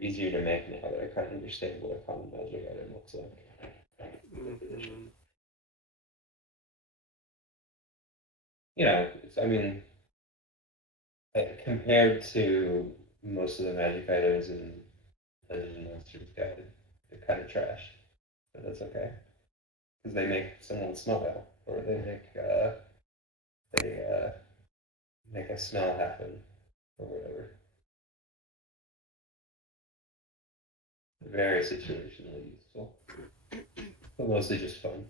easier to make now that I kind of understand what a common magic item looks like. Mm-hmm. You know, I mean, compared to most of the magic items in Dungeons and Monsters Guide, they're kind of trash, but that's okay because they make someone smile or they make a smell happen or whatever. Very situationally useful, but mostly just fun.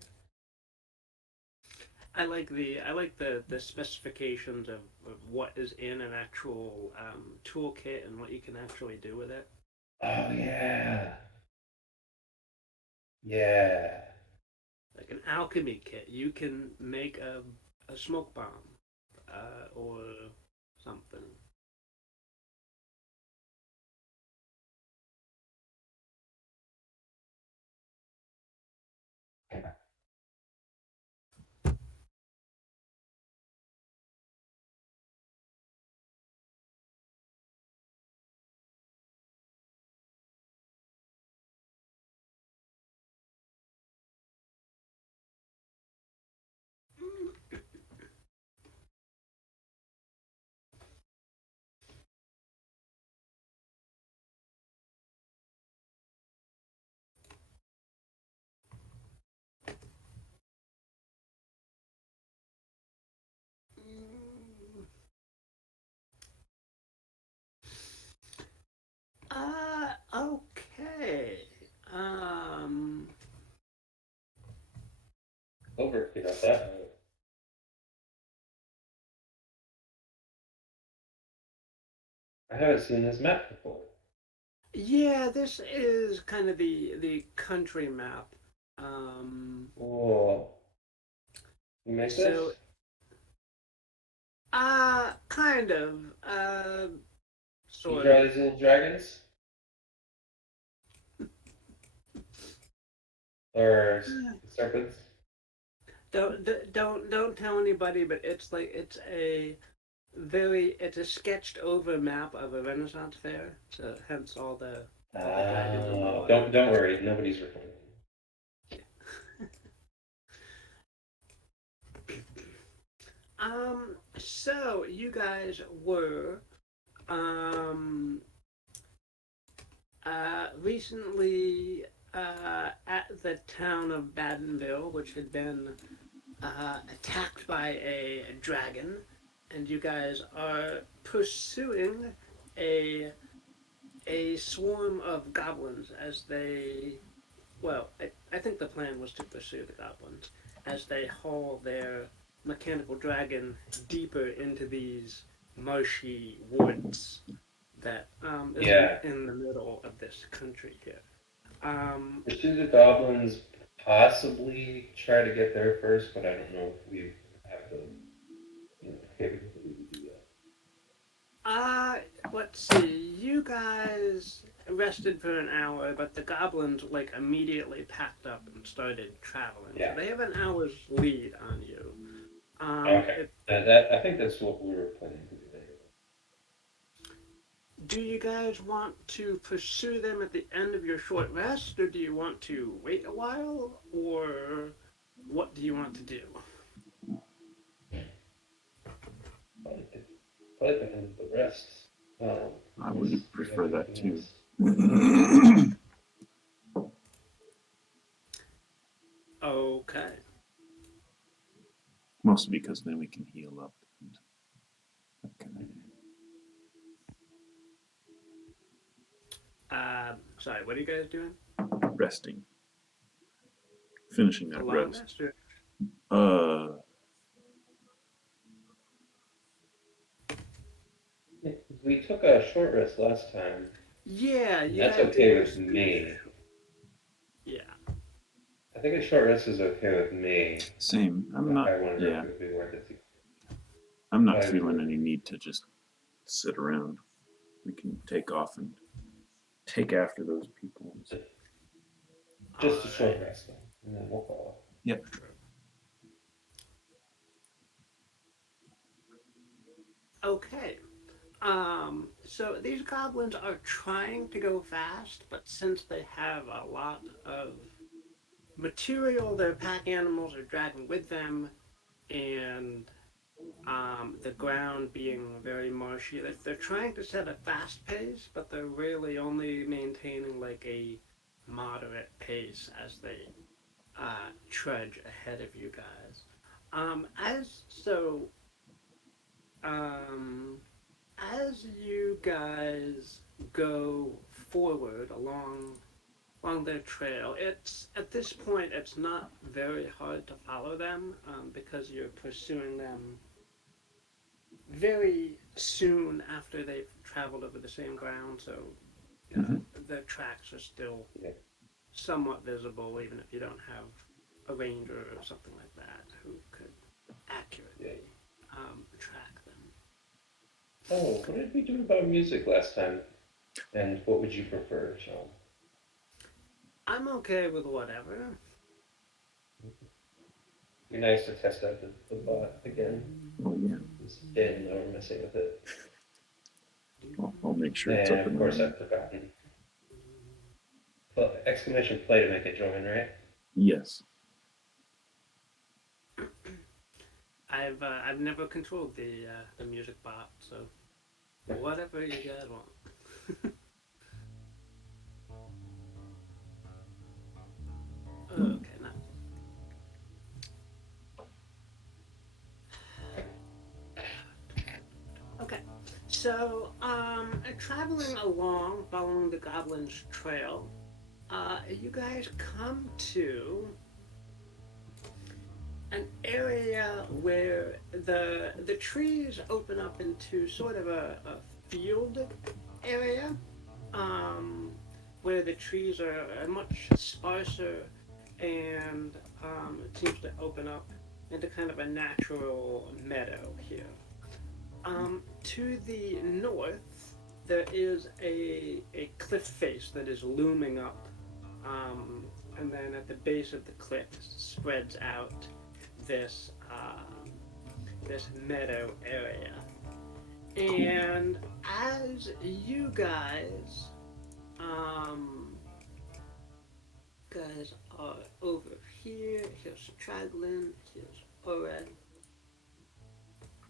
I like the specifications of what is in an actual toolkit and what you can actually do with it. Oh yeah, yeah. Like an alchemy kit, you can make a smoke bomb or something. Okay. Um, Over figured out that. I haven't seen this map before. yeah, this is kind of the country map. Um, Oh, you make so, this? kind of, You sort draw of. these little dragons or serpents? Don't tell anybody, but it's a sketched over map of a Renaissance fair. So hence all the dragons on the water. Don't worry, nobody's recording. So you guys were um recently at the town of Badenville, which had been attacked by a dragon, and you guys are pursuing a a swarm of goblins as they. Well, I think the plan was to pursue the goblins as they haul their mechanical dragon deeper into these marshy woods that is Yeah, in the middle of this country here. Um, pursue the goblins. Possibly try to get there first, but I don't know if we have the capability to do that. uh, let's see. You guys rested for an hour, but the goblins like immediately packed up and started traveling. So Yeah. they have an hour's lead on you. Okay. If That I think that's what we were planning to do there. Do you guys want to pursue them at the end of your short rest, or do you want to wait a while, or what do you want to do? Probably the end of the rest. I Unless would you have prefer that anything too. else. Okay. Mostly because then we can heal up. And that kind Sorry, what are you guys doing? of resting. Finishing A that long rest. rest? Or... Uh, We took a short rest last time, Yeah, and you that's guys did okay your with me. Yeah. I think a short rest is okay with me. same. I'm But not. I wonder if Yeah, it would be worth it to. I'm not Probably be feeling worth any it. need to just sit around. We can take off and take after those people. Just a All short right. rest, though, and then we'll follow. Yep. Okay. So these goblins are trying to go fast, but since they have a lot of material their pack animals are dragging with them, and the ground being very marshy, they're trying to set a fast pace, but they're really only maintaining like a moderate pace as they trudge ahead of you guys. As so, um, as you guys go forward along their trail, it's at this point it's not very hard to follow them because you're pursuing them very soon after they've traveled over the same ground, so Hmm. the tracks are still Yeah. somewhat visible, even if you don't have a ranger or something like that who could accurately track them. Oh, what did we do about music last time? And what would you prefer, Sean? I'm okay with whatever. Be nice to test out the bot again. Oh yeah, Just getting or messing with it. I'll make sure it's And up of and course, running. I've forgotten. Exclamation play to make it join, right? Yes. I've never controlled the music bot, so whatever you guys want. Okay, now. Okay, so traveling along, following the goblin's trail, you guys come to an area where the trees open up into sort of a field area, um, where the trees are much sparser, and it seems to open up into kind of a natural meadow here. To the north, there is a cliff face that is looming up, and then at the base of the cliff spreads out this this meadow area. And as you um, guys are over here, here's Traglin, here's Óre.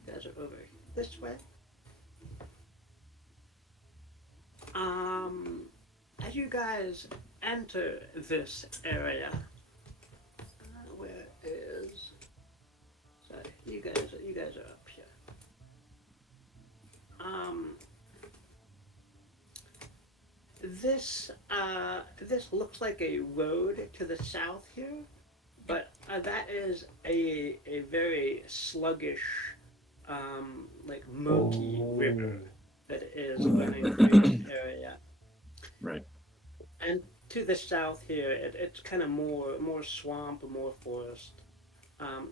You guys are over this way. Um, as you guys enter this area, where is? Sorry, you guys are up here. Um, this looks like a road to the south here, but that is a very sluggish, like murky river that is running through this area. Right. And to the south here, it's kind of more swamp, more forest.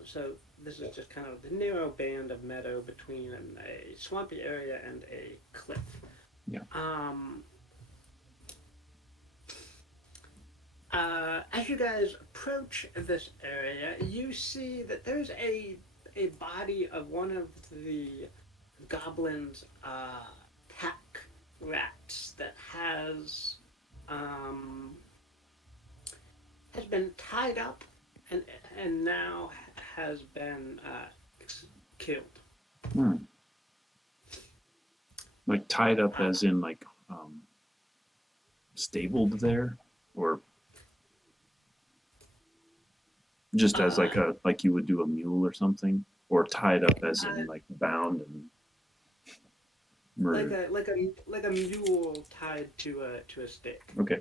So this is just kind of the narrow band of meadow between a swampy area and a cliff. Yeah. As you guys approach this area, you see that there's a body of one of the goblins' pack rats that um, has been tied up and now has been killed. Hmm. Like tied up as in like stabled there, or just as like you would do a mule or something, or tied up as in like bound and murdered. Like a mule tied to a stick. Okay.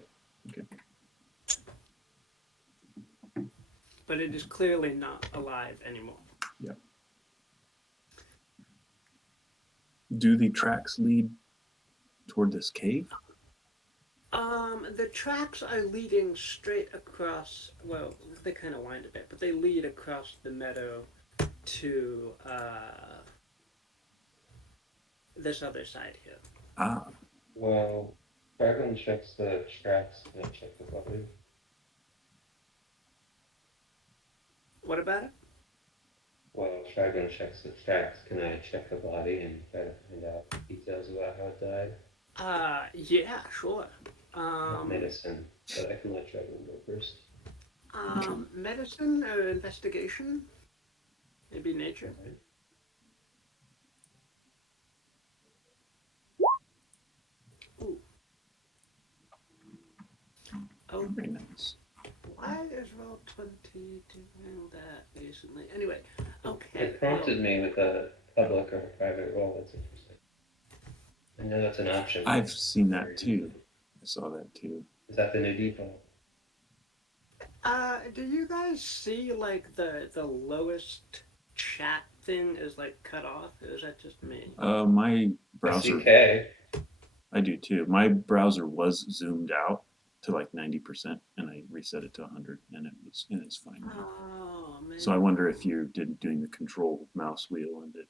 But it is clearly not alive anymore. Yeah. Do the tracks lead toward this cave? The tracks are leading straight across. Well, they kind of wind a bit, but they lead across the meadow to this other side here. Ah. Well, Dragon checks the tracks and check the body. What about it? While Traglin checks the tracks, can I check the body and try to find out details about how it died? Yeah, sure. I have Um, medicine, but I can let Traglin go first. Okay. Medicine or investigation? Maybe nature. Alright. Ooh. Oh, Very nice. why is roll 20 doing that recently? Anyway, okay. It Well, prompted me with a public or a private role. That's interesting. I know that's an option. I've seen Very that too. easily. I saw that too. Is that the new default? do you guys see like the lowest chat thing is like cut off? Or is that just me? My I see browser, K. I do too. My browser was zoomed out to like 90%, and I reset it to 100, and it's fine now. Oh man. So I wonder if you did doing the control mouse wheel and it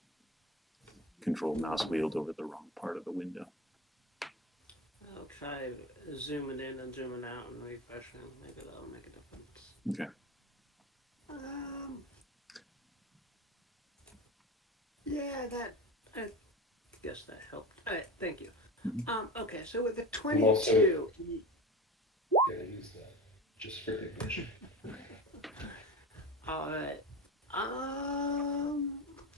control mouse wheeled over the wrong part of the window. I'll try zooming in and zooming out and refreshing. Maybe that'll make a difference. Okay. Yeah, that. I guess that helped. All right, thank you. Mhm. Okay, so with the I'm also 22, gonna use that just for good measure. all right.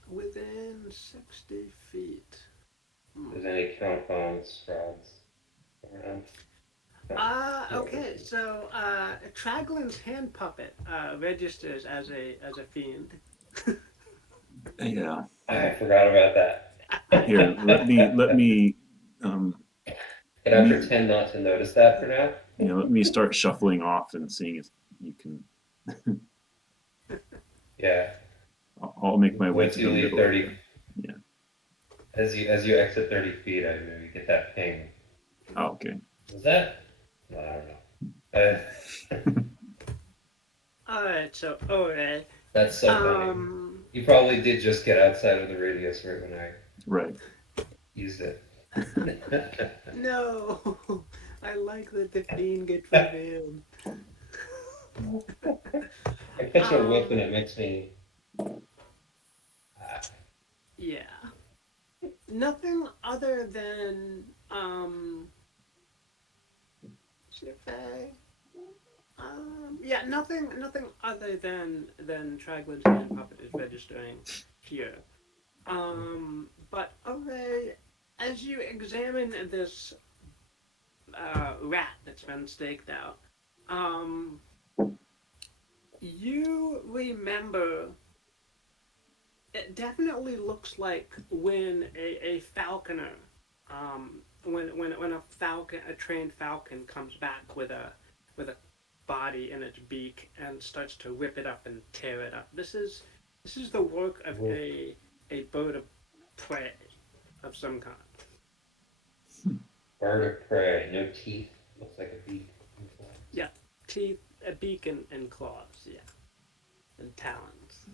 Within 60 feet. If there's any counterponds, frauds around. Okay, so Traglin's hand puppet registers as a fiend. Yeah. I forgot about that. Here, let me um, Can I pretend not to notice that for now? let me start shuffling off and seeing if you can. Yeah. I'll make my way Once to you the leave middle 30, here. Yeah. as you exit 30 feet, I maybe get that ping. Oh, okay. Was that? No, I don't know. All right, so Ore. That's so funny. You probably did just get outside of the radius right when I Right. used it. No, I like that the fiend gets revealed. I catch a whiff and Um, it makes me. yeah, nothing other than Shife. Yeah, nothing other than Traglin's hand puppet is registering here. But okay, as you examine this rat that's been staked out, um, you remember it definitely looks like when a falconer, when a trained falcon comes back with a body in its beak and starts to rip it up and tear it up. This is the work of a bird of prey of some kind. Bird of prey, no teeth, looks like a beak. Yeah, teeth, a beak, and claws. Yeah, and talons.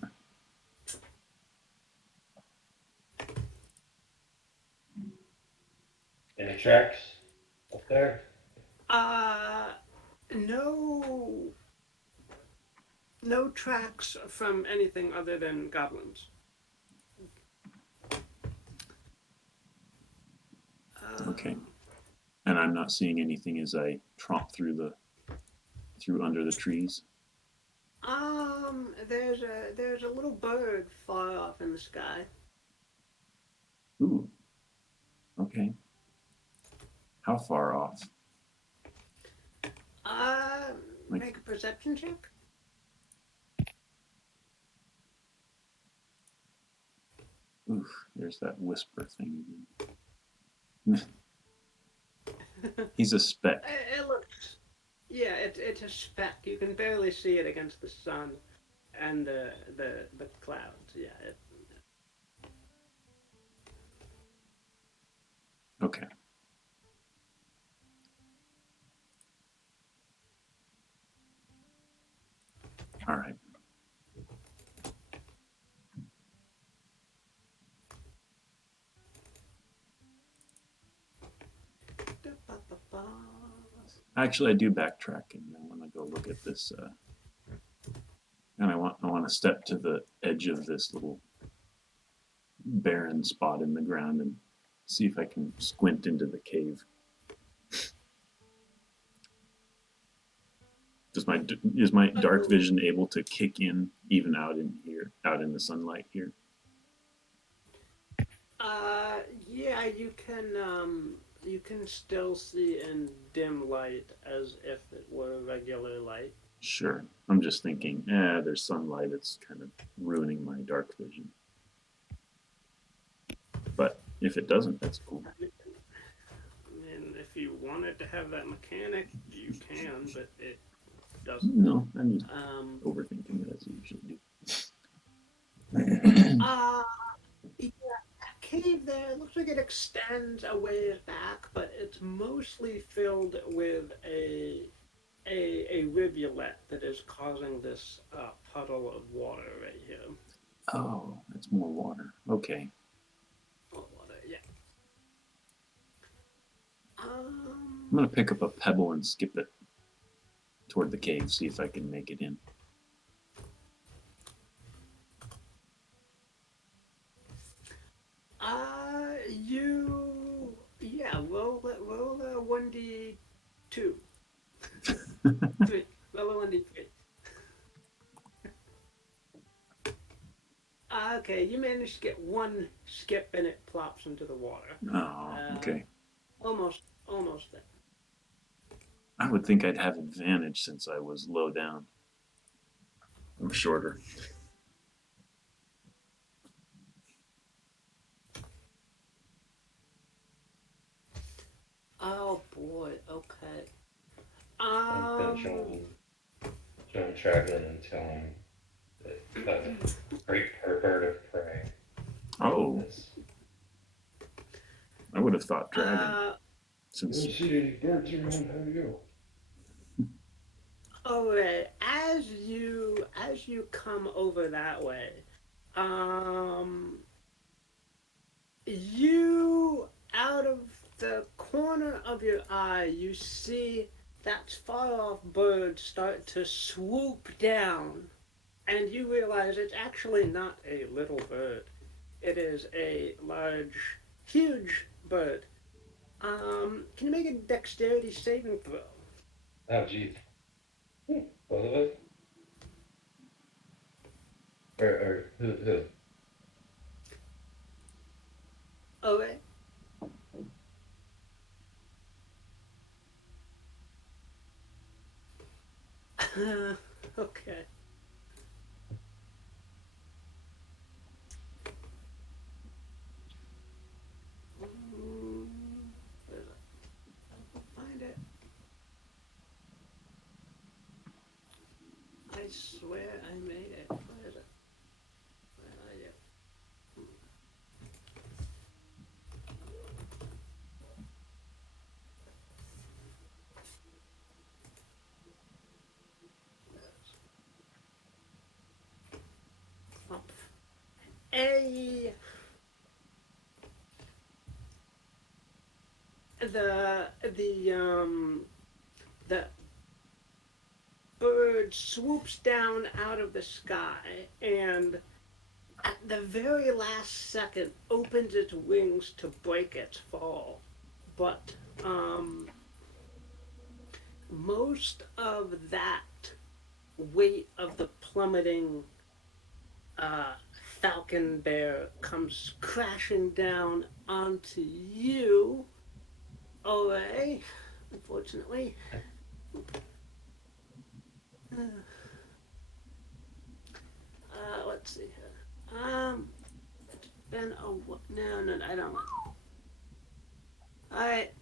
Any tracks up there? Uh, no, no tracks from anything other than goblins. Okay. And I'm not seeing anything as I tromp through under the trees. There's a little bird far off in the sky. Ooh. Okay. How far off? Like, Make a perception check. oof, there's that whisper thing again. He's a speck. It looks, yeah, it's a speck. You can barely see it against the sun and the clouds. Yeah, Okay. All right. Actually, I do backtrack and I want to go look at this, and I want to step to the edge of this little barren spot in the ground and see if I can squint into the cave. Is my dark vision able to kick in even out in here, out in the sunlight here? Yeah, you can still see in dim light as if it were regular light. Sure. I'm just thinking, there's sunlight. It's kind of ruining my dark vision. But if it doesn't, that's cool. And if you wanted to have that mechanic, you can, but it doesn't. No, I'm just overthinking it as I usually do. Yeah, that cave there, it looks like it extends a ways back, but it's mostly filled with a rivulet that is causing this puddle of water right here. Oh, that's more water. Okay. More water, yeah. I'm gonna pick up a pebble and skip it toward the cave, see if I can make it in. Roll a 1d2. Roll a 1d3. Okay, you managed to get one skip and it plops into the water. Oh, okay. Almost there. I would think I'd have advantage since I was low down. I'm shorter. Oh boy, okay. I'm going to join Traglin and tell him that the great bird of prey. Oh. I would have thought dragon. Since you see any birds around, how do you go? Alright, as you come over that way, you, out of the corner of your eye, you see that far off bird start to swoop down, and you realize it's actually not a little bird. It is a large, huge bird. Can you make a dexterity saving throw? Oh, geez. Both of us? Or who? Okay. Okay. Where is it? I'll find it. I swear I made it. Where is it? Where are you? A the bird swoops down out of the sky and at the very last second opens its wings to break its fall, but most of that weight of the plummeting falcon-bear comes crashing down onto you, Óre, unfortunately. Let's see here. It's been no, I don't. Alright.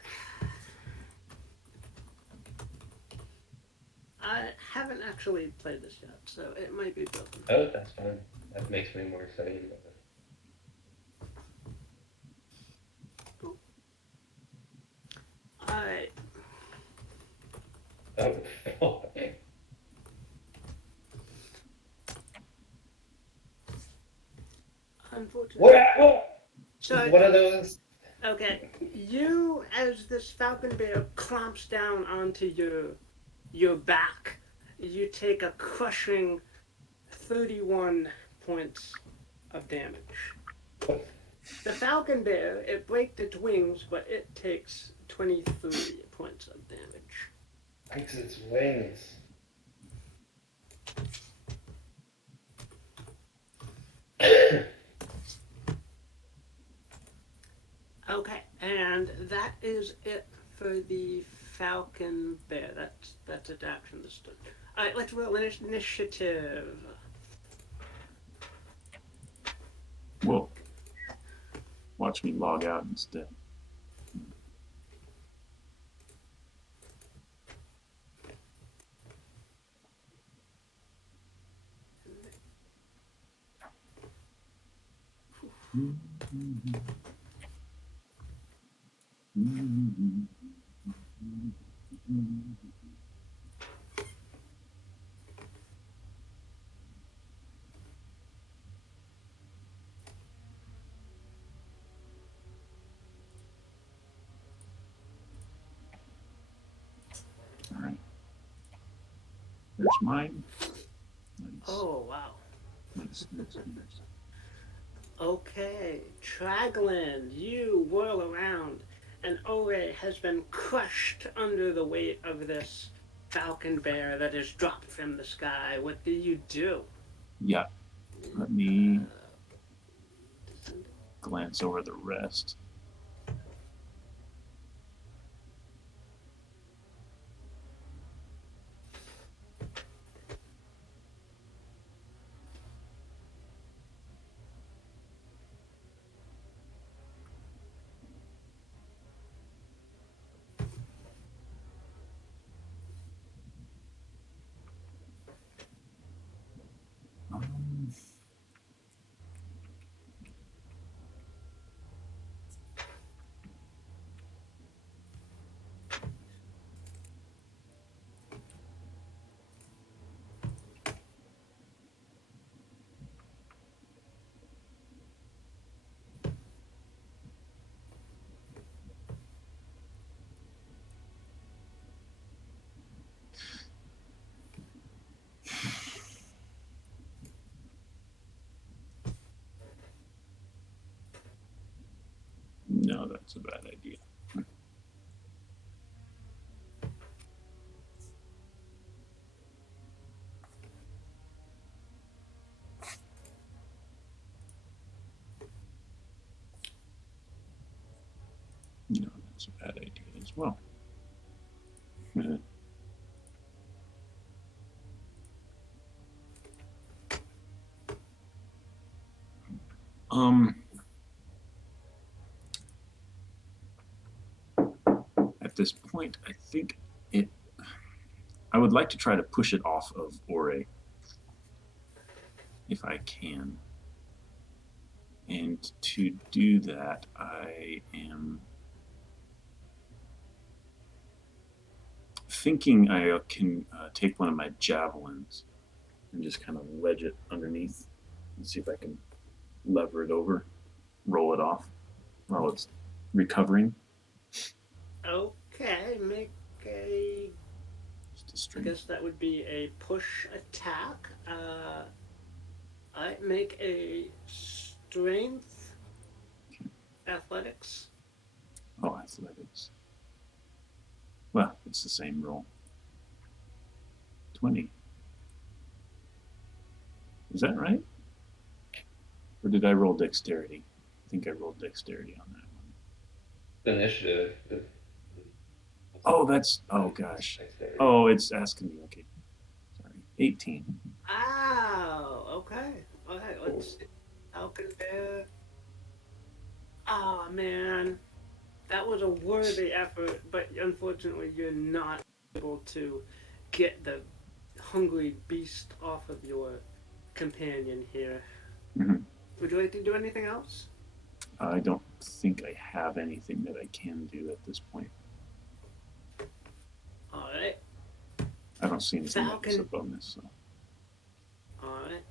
I haven't actually played this yet, so it might be broken. Oh, that's fine. That makes me more excited about it. Alright. Oh, fuck. Unfortunately. So, what are those? Okay, you, as this falcon-bear clomps down onto your back, you take a crushing 31 points of damage. The falcon-bear, it breaks its wings, but it takes 23 points of damage. Breaks its wings. Okay, and that is it for the falcon bear. That's its action this turn. All right, let's roll initiative. Well, watch me log out instead. All right. There's mine. Nice. Oh wow. Nice. Okay, Traglin, you whirl around, and Óre has been crushed under the weight of this falcon bear that is dropped from the sky. What do you do? Yeah. Let me glance over the rest. No, that's a bad idea. No, that's a bad idea as well. At this point, I think I would like to try to push it off of Óre, if I can. And to do that, I am thinking I can take one of my javelins and just kind of wedge it underneath and see if I can lever it over, roll it off while it's recovering. Okay, make a. Just a I string. guess that would be a push attack. I make a strength athletics. Oh, athletics. Well, it's the same roll. 20. Is that right? Or did I roll dexterity? I think I rolled dexterity on that one. The initiative. Oh, that's. Oh, gosh. Oh, it's asking me. Okay. Sorry. 18. Ow! Okay. Okay, let's. Falcon bear. Oh, man. That was a worthy effort, but unfortunately, you're not able to get the hungry beast off of your companion here. Mhm. Would you like to do anything else? I don't think I have anything that I can do at this point. All right. I don't see anything that is a Falcon. bonus. So. All right.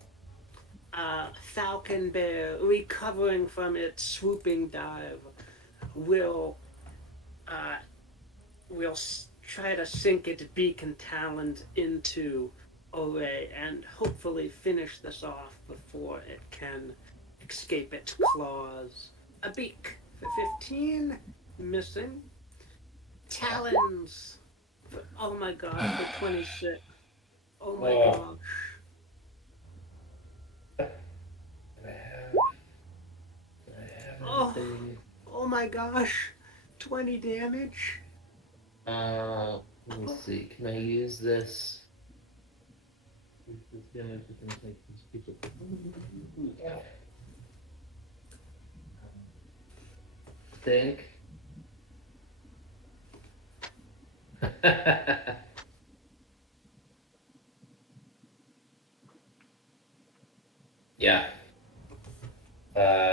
Falcon bear, recovering from its swooping dive, will try to sink its beak and talons into Óre and hopefully finish this off before it can escape its claws. A beak for 15, missing. Talons for, oh my gosh, for 26. Oh my Oh, gosh. do I have Oh, anything? oh my gosh. 20 damage. Let me see. Can I use this? Think. Yeah.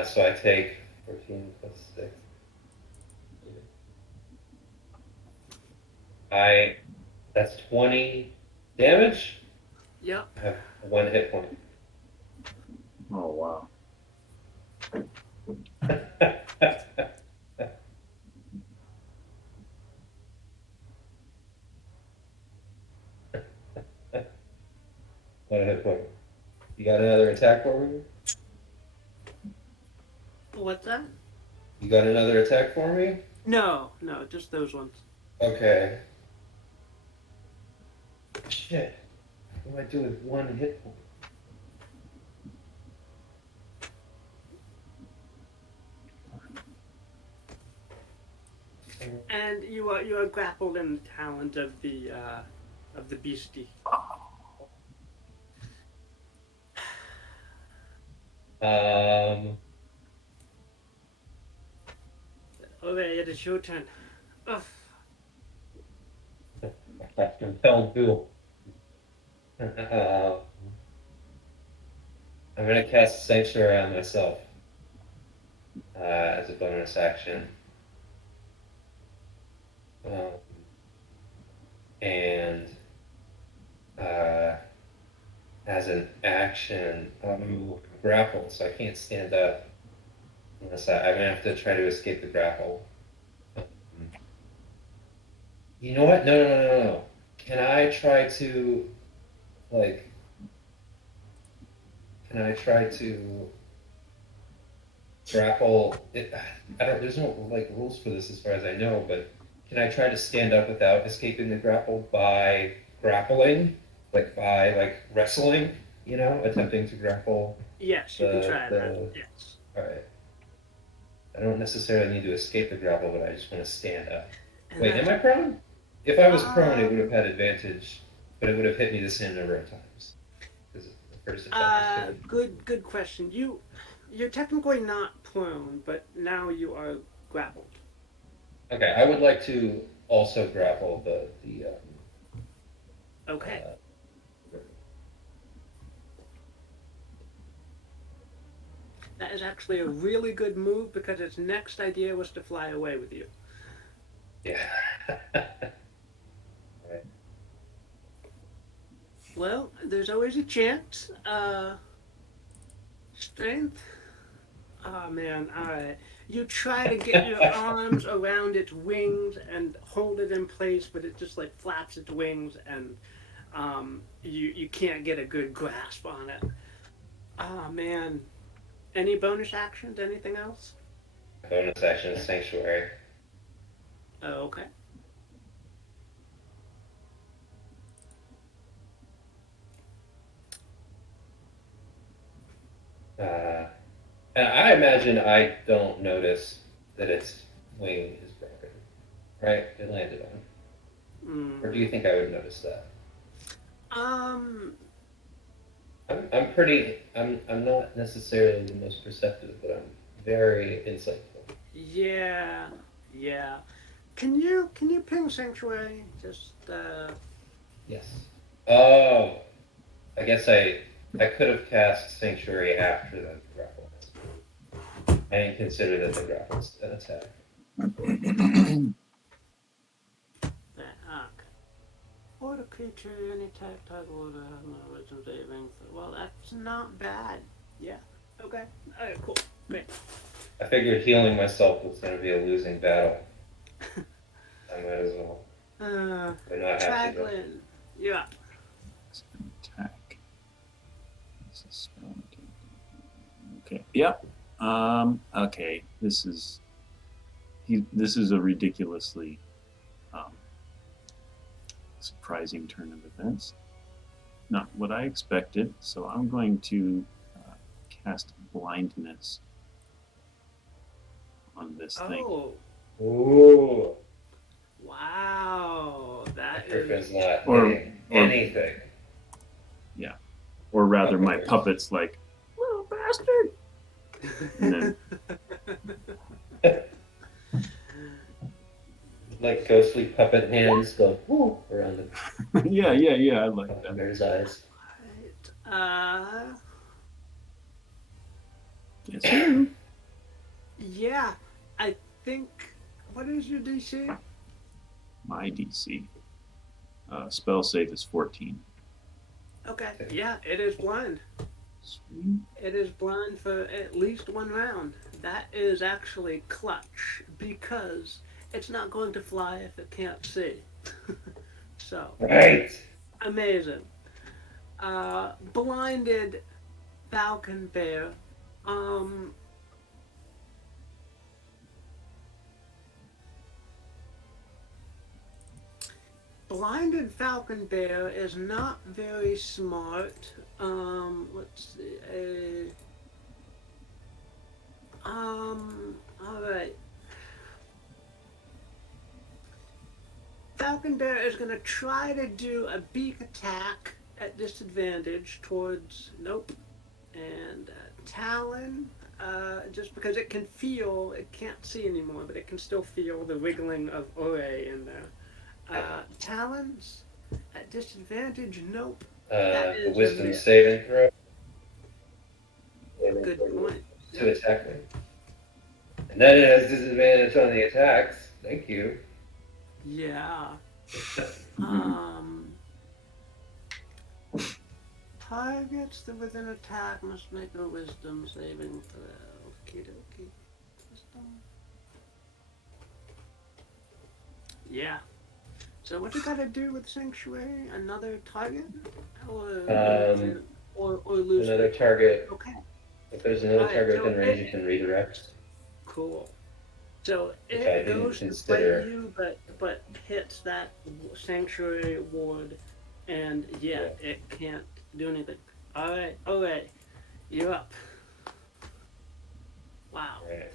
So I take 14 plus 6. That's 20 damage. Yep. I have 1 hit point. Oh wow. One hit point. You got another attack for me? What's that? You got another attack for me? No, no, just those ones. Okay. Shit. What do I do with 1 hit point? And you are grappled in the talons of the beastie. Um, Óre, it is your turn. Ugh. I compelled duel. I'm gonna cast Sanctuary on myself as a bonus action. Um, and as an action, I'm grappled, so I can't stand up unless I'm gonna have to try to escape the grapple. Um, you know what? No. Can I try to, like, grapple? I don't. There's no like rules for this as far as I know, but can I try to stand up without escaping the grapple by grappling, like by wrestling? You know, attempting to grapple Yes, you can try that. the. Yes. All right. I don't necessarily need to escape the grapple, but I just want to stand up. And Wait, that's, am I prone? If I was prone, it would have um, had advantage, but it would have hit me the same number of times. Because the first attack was good question. You're technically not prone, but now you are grappled. okay, I would like to also grapple the Okay. That is actually a really good move because its next idea was to fly away with you. yeah. Right. Well, there's always a chance. Strength. Oh man, alright. You try to get your arms around its wings and hold it in place, but it just like flaps its wings and you can't get a good grasp on it. Oh man. Any bonus actions? Anything else? Bonus action is Sanctuary. Oh, okay. Uh, and I imagine I don't notice that its wing is broken, right? It landed on. Or do you think I would notice that? Um. I'm not necessarily the most perceptive, but I'm very insightful. Yeah. Yeah. Can you ping sanctuary? Just Yes. Oh, I guess I could have cast Sanctuary after the grapple. I didn't consider that the grapple's an attack. that arc. Or the creature any attack type order has no wisdom saving. Well, that's not bad. Yeah. Okay. Alright. Cool. Great. I figured healing myself was going to be a losing battle. I might as well. But not have to go. Traglin, you're up. Yep. Okay. This is a ridiculously um, surprising turn of events. Not what I expected. So I'm going to cast blindness on this thing. Oh, Ooh, wow. my That is. griffin's not Or hitting or anything. yeah. Or rather, my Okay. puppet's like little bastard, and then Like ghostly puppet hands go whoo around the yeah. I like that. bear's eyes. Right. Yes, sir. Yeah. I think. What is your DC? My DC spell save is 14. Okay. Yeah, it is blind. Sweet. It is blind for at least one round. That is actually clutch because it's not going to fly if it can't see. So, Right. amazing. Blinded falcon-bear. Um, Blinded falcon-bear is not very smart. Let's see. Alright. Falcon Bear is going to try to do a beak attack at disadvantage towards. Nope. And Talon, just because it can feel, it can't see anymore, but it can still feel the wiggling of Ore in there. Talons at disadvantage, nope. That is a Wisdom miss. saving throw Good point. to attack me. And then it has disadvantage on the attacks. Thank you. Yeah. Targets that within attack must make a wisdom saving throw. Okie dokie. Wisdom. Yeah. So what you gotta do with Sanctuary? Another target? Or lose Another it? target. Okay. If there's another Alright, target so within range, you can redirect. Cool. So Which I it didn't goes to consider. fight you, but hits that Sanctuary ward, and yeah, it can't do anything. Alright, you're up. Wow. Right.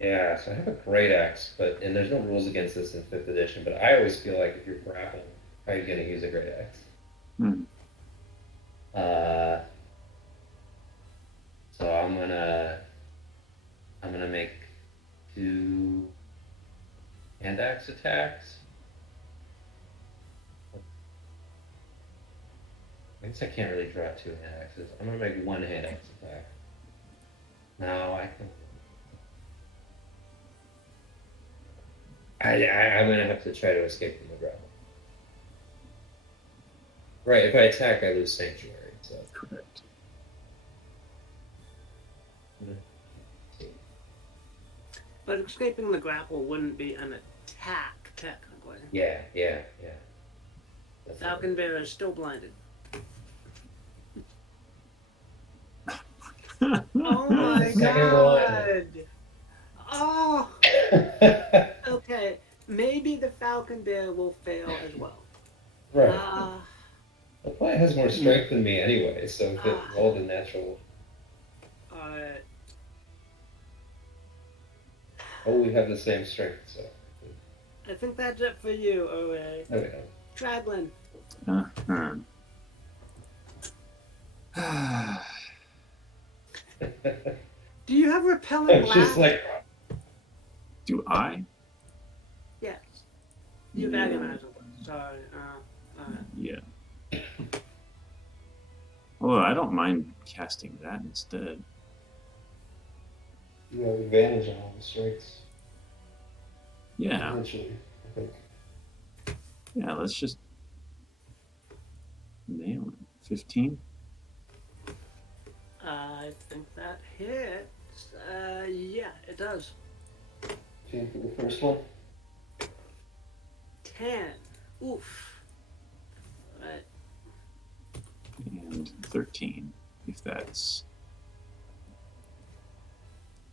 Yeah, so I have a great axe, and there's no rules against this in 5th edition, but I always feel like if you're grappling, how are you going to use a great axe? Hmm. So I'm gonna make 2 hand axe attacks. I guess I can't really draw 2 hand axes. I'm gonna make 1 hand axe attack. Now I can. I'm gonna have to try to escape from the grapple. Right, if I attack, I lose sanctuary. So. Correct. But escaping the grapple wouldn't be an attack, technically. Yeah. Falcon Bear is still blinded. Oh my Second god! Oh! Okay, maybe the Falcon Bear will fail as well. Right. The plant has more strength than me anyway, so if it rolled a natural. Alright. Oh, we have the same strength, so. I think that's it for you, Ore. Okay. Traglin. Do you have repellent blast? Just like. Do I? Yes. You've Yeah. agonized. Sorry. Yeah. Well, I don't mind casting that instead. You have advantage on all the strengths. Yeah. Eventually, I think. Yeah, let's just nail it. 15? I think that hits. Yeah, it does. 15 for the first one. 10. Oof. and 13. If that's...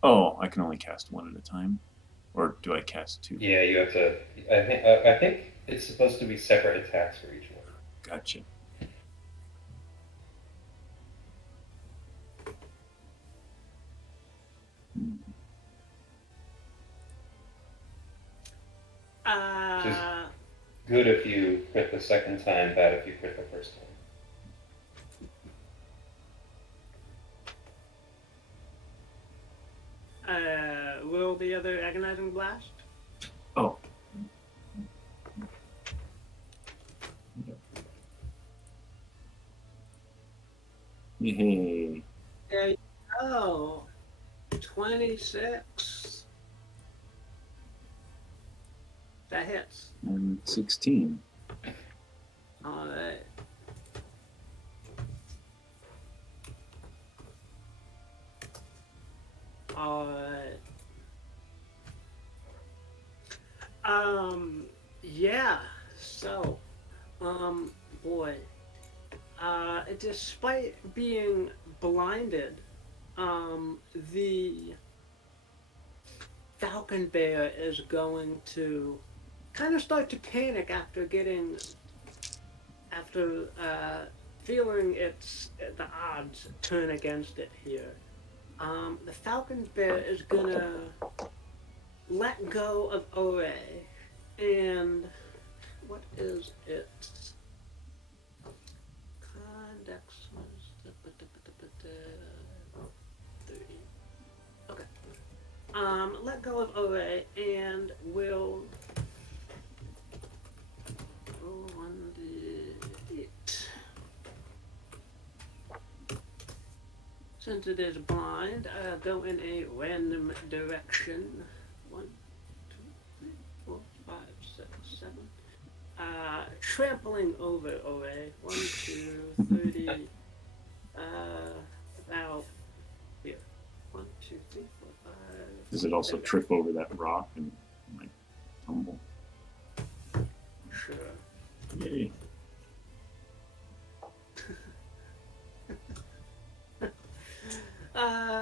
Oh, I can only cast one at a time? Or do I cast two? Yeah, you have to. I think it's supposed to be separate attacks for each one. Gotcha. Good if you crit the second time, bad if you crit the first time. Will the other agonizing blast? Oh. Yay. There you go. 26. That hits. And 16. Alright. Alright. Yeah. So, boy. Despite being blinded, the falcon-bear is going to kind of start to panic after feeling the odds turn against it here. The falcon-bear is gonna let go of Óre, and what is its condex? 30. Okay. Let go of Óre and will roll 1d8. Since it is blind, go in a random direction. 1, 2, 3, 4, 5, 6, 7. Trampling over Óre. 1, 2, 30. About here. 1, 2, 3, 4, 5. Does it also trip over that rock and like tumble? Sure. Yay.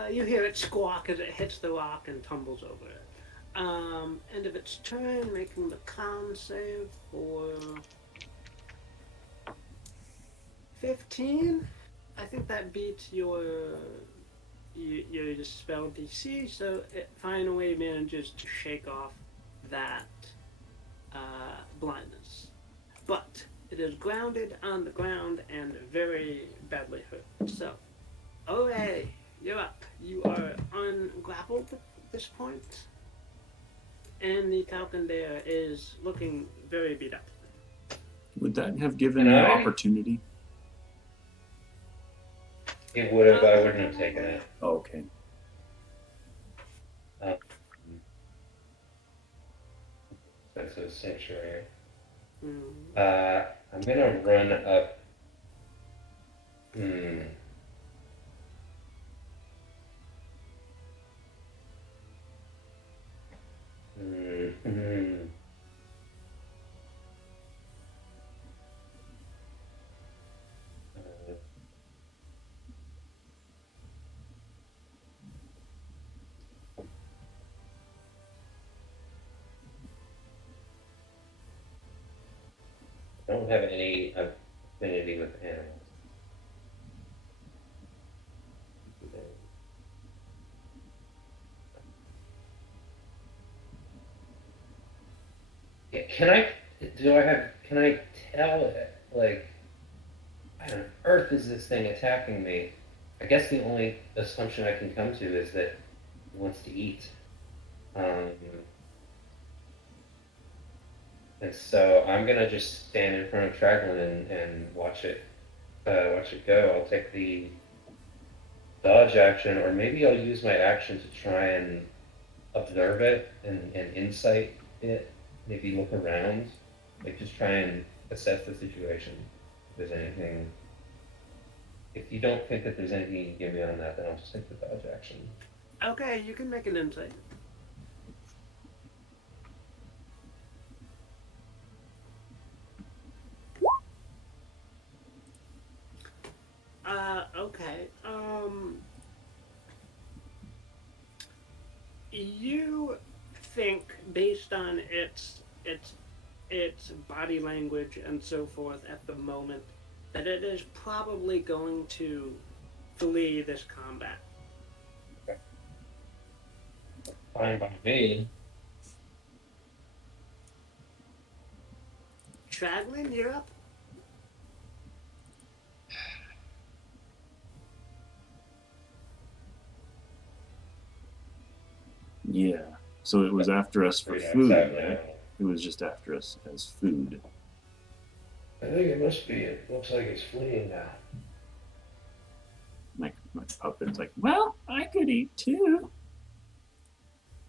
You hear it squawk as it hits the rock and tumbles over it. End of its turn, making the con save for 15. I think that beats your spell DC, so it finally manages to shake off that blindness. But it is grounded on the ground and very badly hurt. So, Óre, you're up. You are ungrappled at this point, and the falcon-bear is looking very beat up. Would that have given you opportunity? It would have, but I wouldn't have taken it. Oh, okay. That's a sanctuary. Mm. I'm gonna run up. I don't have any affinity with animals. Can I tell, like, why on earth is this thing attacking me? I guess the only assumption I can come to is that it wants to eat. And so I'm gonna just stand in front of Traglin and watch it go. I'll take the dodge action, or maybe I'll use my action to try and observe it and insight it. Maybe look around, like just try and assess the situation. If there's anything, if you don't think that there's anything you can give me on that, then I'll just take the dodge action. Okay, you can make an insight. Okay. You think based on its body language and so forth at the moment that it is probably going to flee this combat. Fine by me. Traglin, you're up. Yeah. So it was after us for Pretty food, excited right? now. It was just after us as food. I think it must be. It looks like it's fleeing now. My puppet's like, well, I could eat too.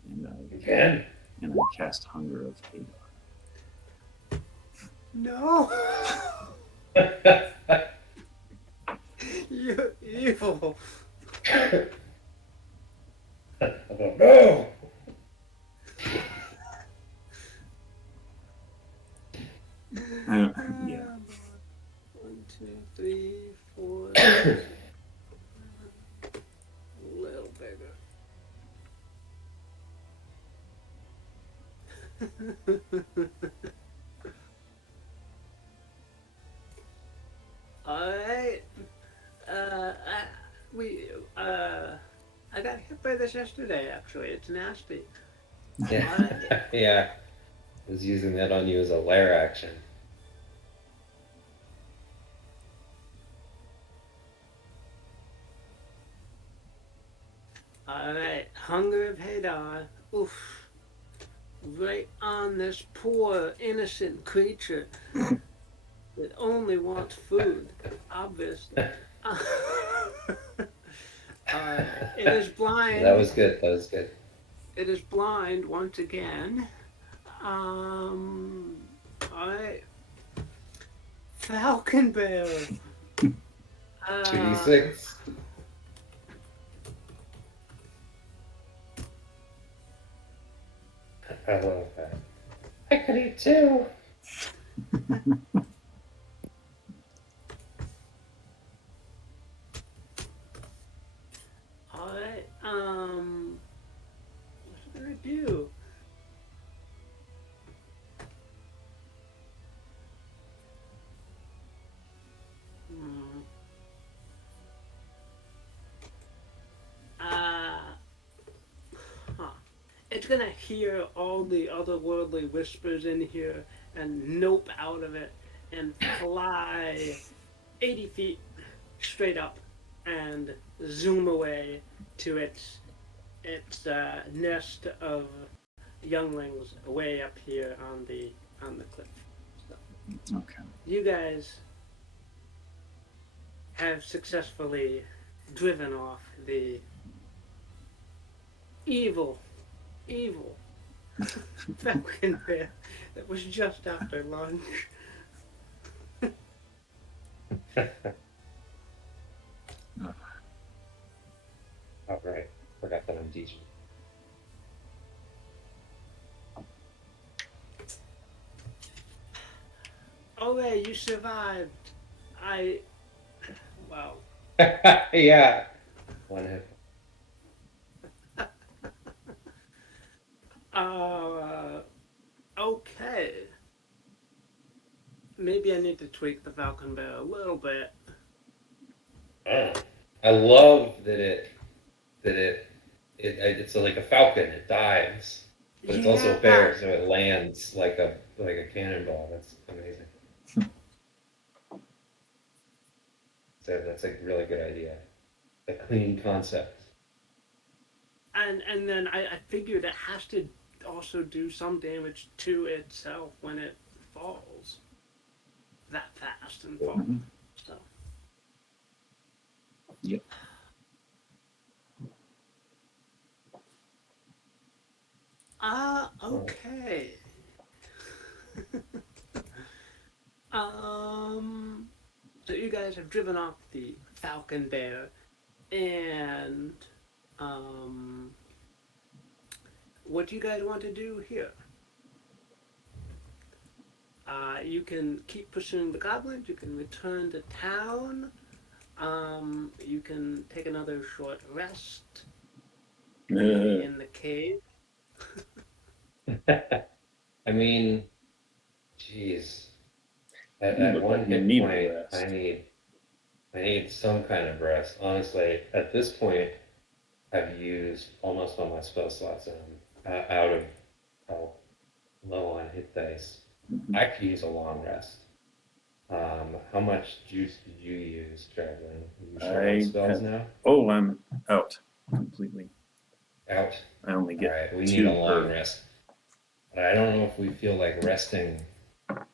And You can. I cast Hunger of Hate. No. You're evil. I don't know. Yeah. 1, 2, 3, 4. A little bigger. All right. We I got hit by this yesterday. Actually, it's nasty. Yeah. Yeah. I was using that on you as a lair action. All right, Hunger of Hadar. Oof. Right on this poor innocent creature that only wants food, obviously. It is blind. That was good. That was good. It is blind once again. Alright. Falcon-bear. 2d6. I love that. I could eat too. Alright, what's it gonna do? Hmm. Huh. It's gonna hear all the otherworldly whispers in here and nope out of it and fly 80 feet straight up and zoom away to its nest of younglings way up here on the cliff. So Okay. you guys have successfully driven off the evil falcon bear that was just after lunch. All right. Forgot that I'm teaching. Alright, you survived. Wow. Yeah. One hit. Okay. Maybe I need to tweak the falcon bear a little bit. I love it's like a falcon. It dives, but it's also a bear, so it lands like a cannonball. That's amazing. So that's a really good idea. A clean concept. And then I figured it has to also do some damage to itself when it falls that fast and fall. Mhm. So Yep. okay. So you guys have driven off the falcon bear, and what do you guys want to do here? You can keep pursuing the goblins. You can return to town. You can take another short rest, maybe Uh, in the cave. I mean, jeez. you At look one like you hit need a point, rest. I need some kind of rest. Honestly, at this point, I've used almost all my spell slots, and I'm out of health, low on hit dice. Mhm. I could use a long rest. How much juice did you use, Traveling? Are you short on I spells have. now? Oh, I'm out completely. Out. I only All get right, we need a 2 long per. rest. But I don't know if we feel like resting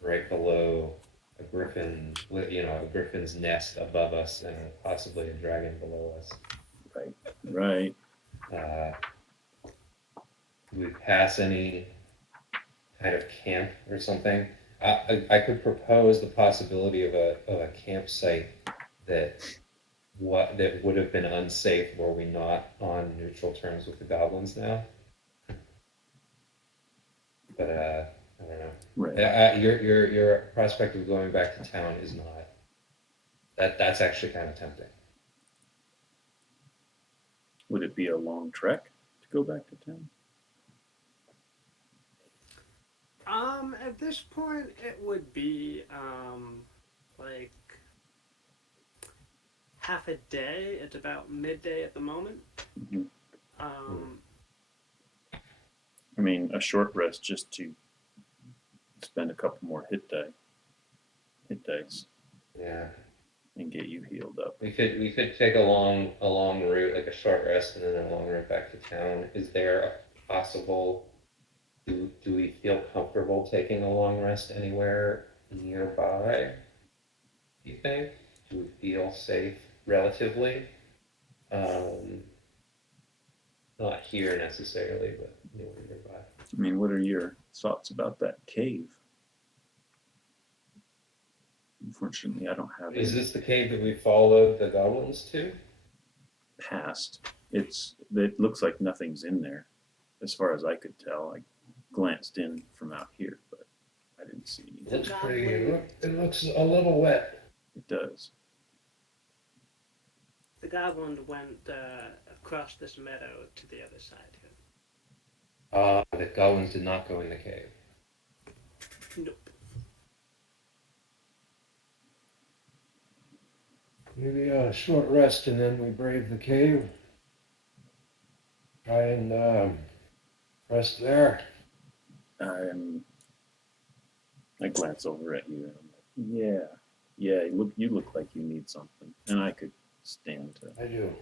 right below a griffin's nest above us and possibly a dragon below us. Right. Right. Uh, do we pass any kind of camp or something? I could propose the possibility of a campsite that that would have been unsafe were we not on neutral terms with the goblins now. But I don't know. Right. Your prospect of going back to town is not that's actually kind of tempting. Would it be a long trek to go back to town? At this point, it would be like half a day. It's about midday at the moment. Mhm. Um, I mean, a short rest just to spend a couple more hit dice, Yeah, and get you healed up. we could take a long route, like a short rest, and then a long route back to town. Is there a possible? Do we feel comfortable taking a long rest anywhere nearby? Do you think? Do we feel safe relatively? Um, Not here necessarily, but nearby. I mean, what are your thoughts about that cave? Unfortunately, I don't have Is any this the cave that we followed the goblins to? past. It looks like nothing's in there, as far as I could tell. I glanced in from out here, but I didn't see It anything. looks pretty. goblin, It looks a little wet. It does. the goblin went across this meadow to the other side here. The goblins did not go in the cave. Nope. Maybe a short rest and then we brave the cave. Try and rest there. I'm. I glance over at you, and I'm like, yeah. You look like you need something, and I could stand to I do.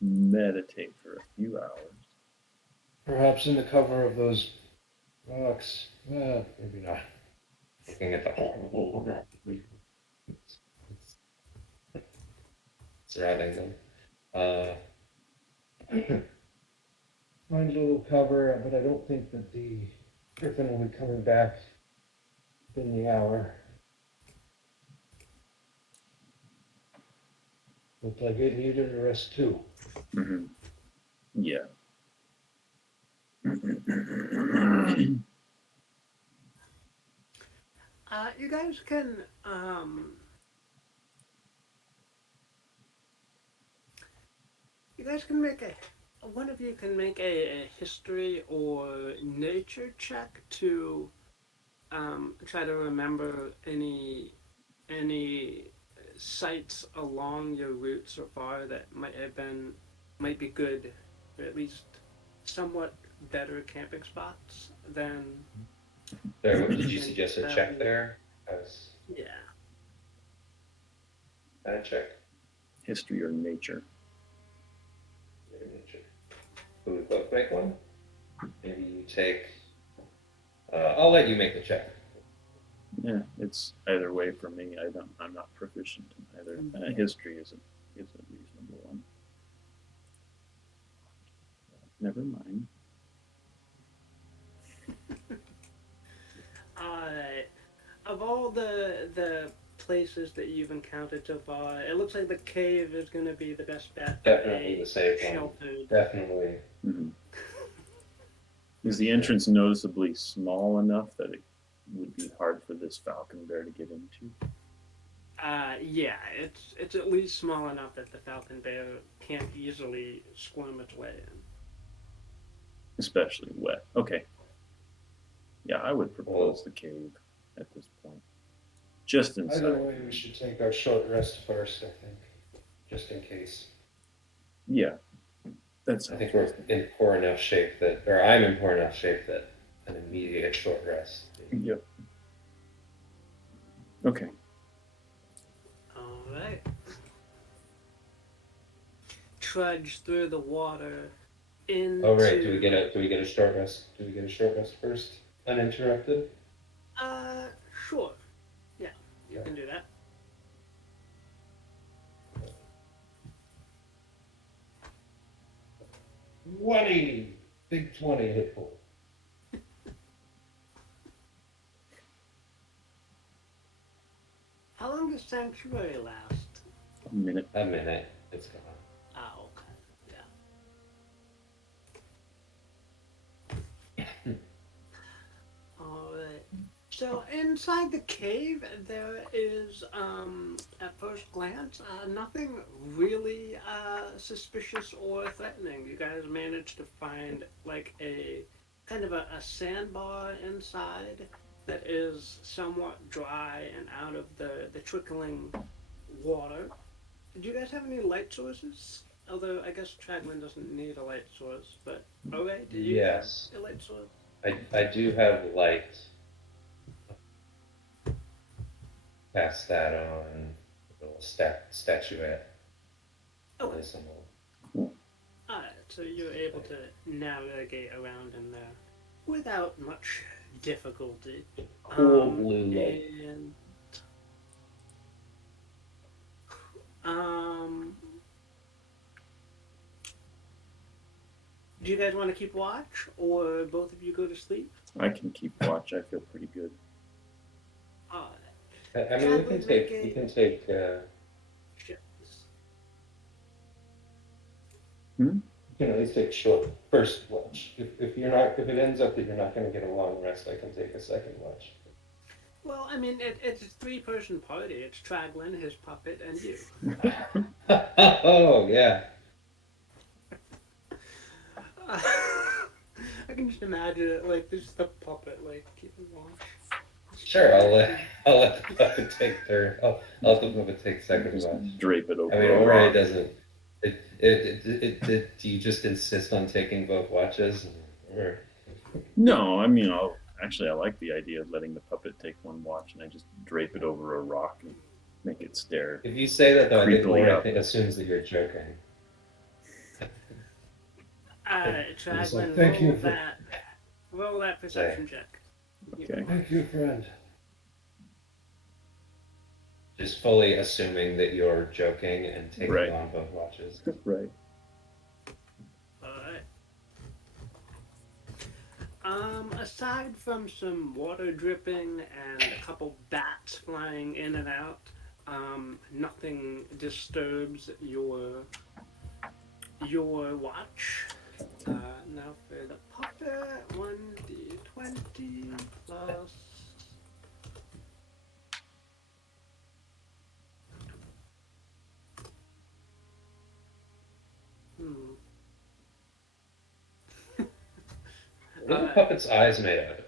meditate for a few hours. Perhaps in the cover of those rocks. Maybe not. Looking at the surrounding them. Uh, Find a little cover, but I don't think that the griffin will be coming back in the hour. Looked like it needed a rest too. Mm-hmm. Yeah. You guys can make a one of you can make a history or nature check to try to remember any sites along your route so far that might be good, or at least somewhat better camping spots than There, did you than suggest a check there? I was yeah. I check. History or nature? Who would both make one? Maybe you take. I'll let you make the check. Yeah, it's either way for me. I'm not proficient in either. History is a reasonable one. Never mind. Alright. Of all the places that you've encountered so far, it looks like the cave is going to be the best bet for Definitely a the safe one. sheltered. Definitely. Mm-hmm. Is the entrance noticeably small enough that it would be hard for this falcon-bear to get into? Yeah, it's at least small enough that the falcon-bear can't easily squirm its way in. Especially wet. Okay. Yeah, I would propose Well, the cave at this point. Just either inside. way, we should take our short rest first, I think, just in case. Yeah, that I sounds think we're reasonable. in poor enough shape that, or I'm in poor enough shape that an immediate short rest. Yep. Okay. All right. Trudge through the water Oh right, do we get into. a short rest? Do we get a short rest first, uninterrupted? Uh, sure. Yeah, you Yeah. can do that. 20, big 20 hit pool. How long does sanctuary last? A minute. A minute, it's gone. Oh, okay. Yeah. All right. So inside the cave, there is, at first glance, nothing really suspicious or threatening. You guys managed to find like a kind of a sandbar inside that is somewhat dry and out of the trickling water. Do you guys have any light sources? Although I guess Traglin doesn't need a light source, but okay, do you have Yes, a light source? I do have light. Pass that on. A little statuette. Okay. Nice and little. Alright, so you're able to navigate around in there without much difficulty. Cool blue light. And um, do you guys want to keep watch, or both of you go to sleep? I can keep watch. I feel pretty good. Alright, I mean, Chad would make we a can take. shit. Hmm? You can at least take short first watch. If you're not, if it ends up that you're not going to get a long rest, I can take a second watch. Well, I mean, it's a three-person party. It's Traglin, his puppet, and you. Oh yeah. I can just imagine it like this is the puppet like keeping watch. Sure, I'll let the puppet take third. I'll let the puppet take second Just watch. drape it over I mean, a Ore rock. doesn't. Do you just insist on taking both watches? Or, No, I mean, I like the idea of letting the puppet take one watch and I just drape it over a rock and make it stare. if you say that though, I think Creepily Ore up. assumes that you're joking. Alright, It's like, Traglin, thank you for- roll that perception check. Okay. Thank you, friend. Just fully assuming that you're joking and taking Right. on both watches. Right. Alright. Aside from some water dripping and a couple bats flying in and out, nothing disturbs your watch. Now for the puppet, 1d20 plus. What are the puppet's eyes made out of?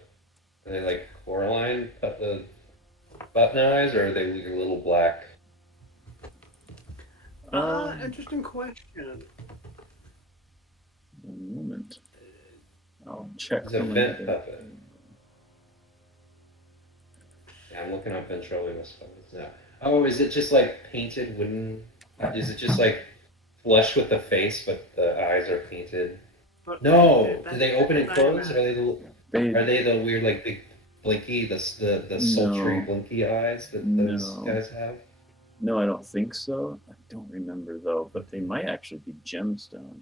Are they like Coraline the button eyes, or are they your little black? Interesting question. One moment. I'll check. It's a from vent another- puppet. Yeah, I'm looking up ventriloquist puppets now. Oh, is it just like painted wooden? Is it just like flush with the face, but the eyes are painted? But No, that- do they open and that's close? what I They, Are they the weird like big blinky, the sultry No. blinky eyes that those No. guys have? no, I don't think so. I don't remember though, but they might actually be gemstone.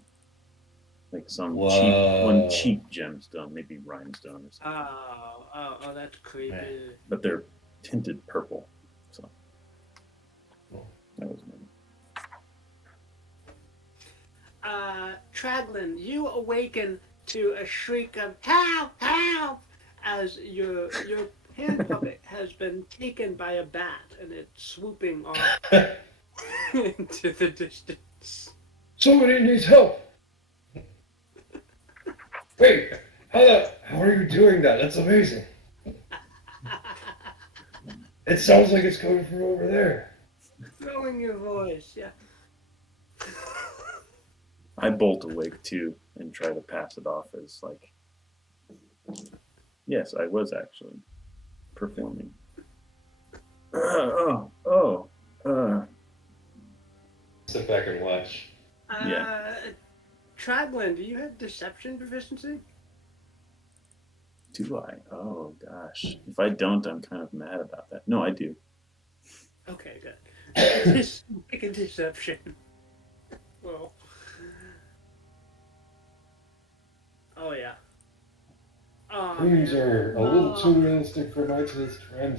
Like some Whoa. cheap gemstone, maybe rhinestone or something. Oh, that's creepy. Right. But they're tinted purple. So Cool. that was my Traglin, you awaken to a shriek of help, help, as your hand puppet has been taken by a bat and it's swooping off into the distance. Somebody needs help. Wait, how are you doing that? That's amazing. It sounds like it's coming from over there. Throwing your voice, yeah. I bolt awake too and try to pass it off as like, yes, I was actually performing. Sit back and watch. Yeah. Traglin, do you have deception proficiency? Do I? Oh gosh. If I don't, I'm kind of mad about that. No, I do. Okay, good. Just make a deception. Well. Oh yeah. Oh, Dreams man. are a little too realistic for my taste, friend.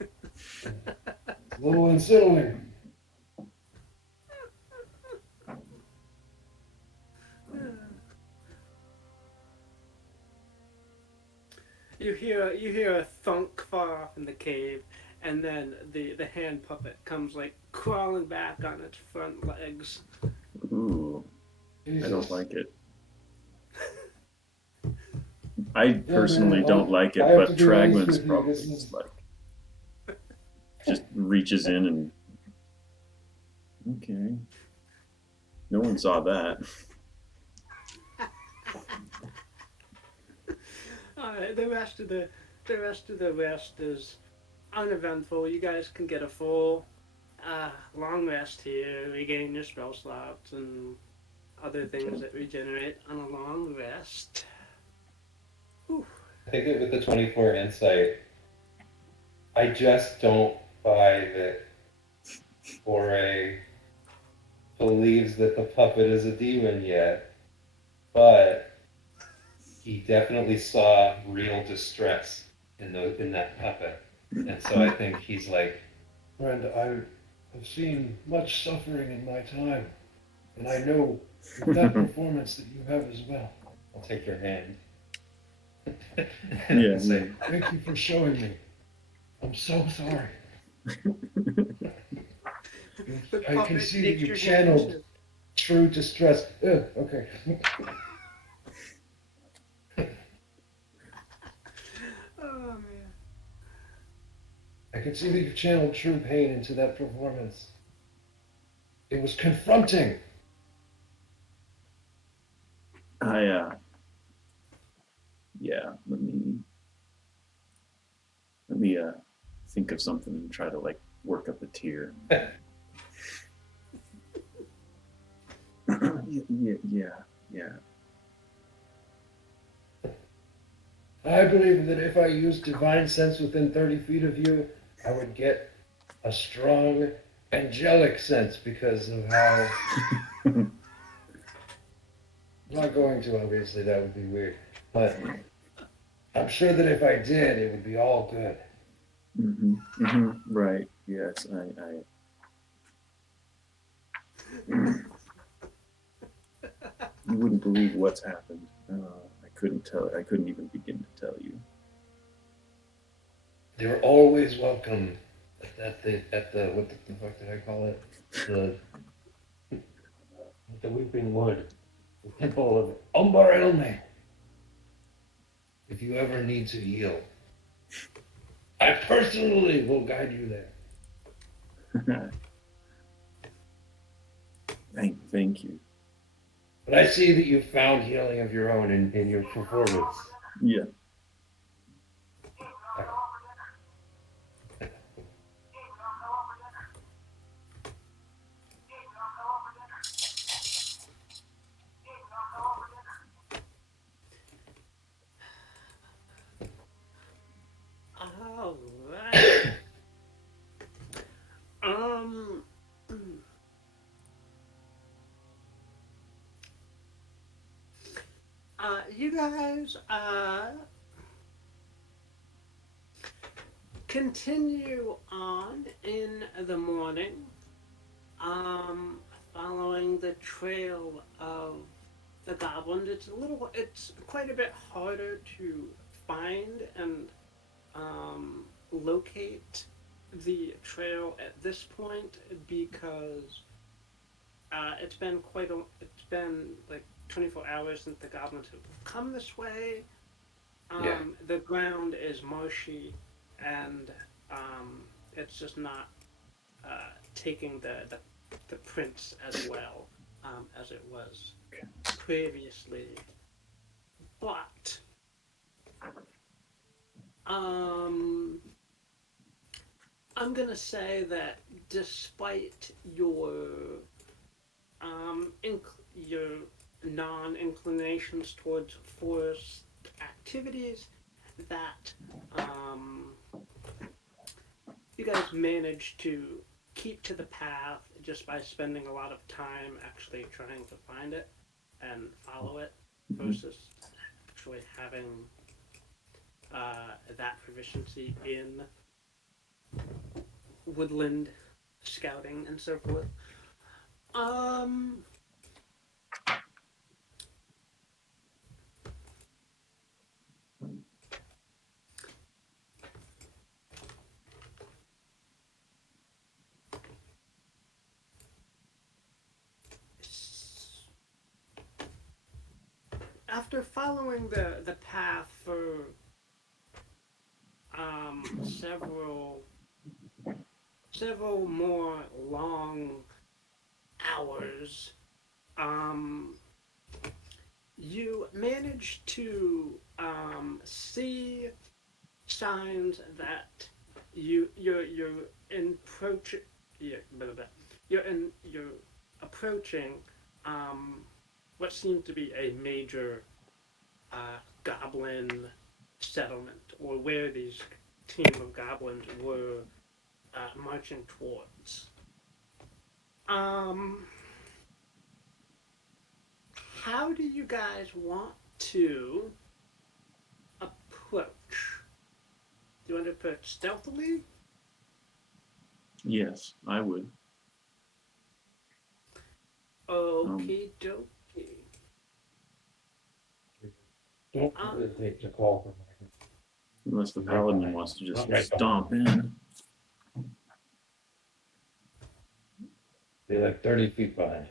A little unsettling. You hear a thunk far off in the cave, and then the hand puppet comes like crawling back on its front legs. Ooh, Jesus. I don't like it. I personally don't like it, I have but to be honest Traglin's with you, probably this is- just like just reaches in and okay. No one saw that. Alright, the rest of the rest is uneventful. You guys can get a full long rest here, regain your spell slots and other things that regenerate on a long rest. Whew. I think that with the 24 insight, I just don't buy that Óre believes that the puppet is a demon yet, but he definitely saw real distress in that puppet, and so I think he's like, friend, I have seen much suffering in my time, and I know that performance that you have as well. I'll take your hand. Yeah, Say, thank you for showing me. I'm so sorry. The I can puppet see that takes you your channeled hand. true distress. Ugh, okay. Oh man. I can see that you channeled true pain into that performance. It was confronting. Yeah, let me think of something and try to like work up a tear. Yeah. I believe that if I used divine sense within 30 feet of you, I would get a strong angelic sense because of how. I'm not going to, obviously, that would be weird. But I'm sure that if I did, it would be all good. Right. Yes, you wouldn't believe what's happened. I couldn't tell. I couldn't even begin to tell you. You're always welcome at the what the fuck did I call it? The Weeping Wood, the Temple of Umbarelme. If you ever need to heal, I personally will guide you there. Thank you. But I see that you found healing of your own in your performance. Yeah. All right. Um. You guys continue on in the morning. Um, Following the trail of the goblins. It's quite a bit harder to find and locate the trail at this point because it's been like 24 hours since the goblins have come this way. Yeah. The ground is marshy, and it's just not taking the prints as well as it was previously. But um, I'm gonna say that despite your non-inclinations towards forest activities, that um, you guys managed to keep to the path just by spending a lot of time actually trying to find it and follow it Mhm. versus actually having that proficiency in woodland scouting and so forth. Um, After following the path for several more long hours, um, you manage to see signs that you're approach yeah, blah, blah, blah. You're approaching um, what seems to be a major goblin settlement, or where these team of goblins were marching towards. Um, how do you guys want to approach? Do you want to approach stealthily? Yes, I would. Um, Okie dokie. Don't Um, hesitate to call for unless the me. Right paladin behind wants to you. just Not right behind stomp in. you. Be like 30 feet behind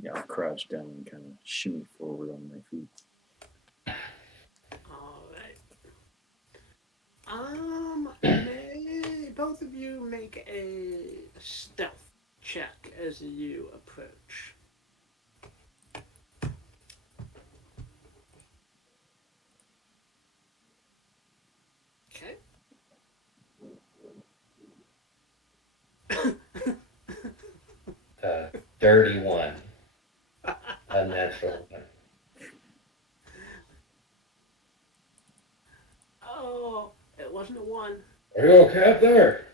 Yeah, I'll crouch down and kind of shimmy forward on my feet. all right. May both of you make a stealth check as you approach. Okay. you. 31. Unnatural. Oh, it wasn't a one. Are you okay up there?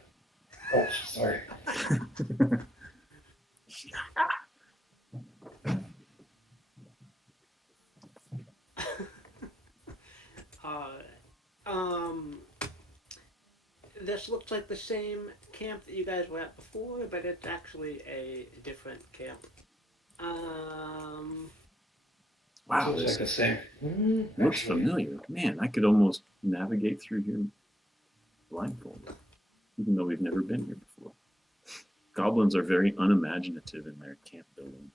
Oh, sorry. uh, um, this looks like the same camp that you guys were at before, but it's actually a different camp. Um, Wow, Looks like this the same. looks Actually, familiar. Man, I could almost navigate through here blindfolded, even though we've never been here before. Goblins are very unimaginative in their camp building.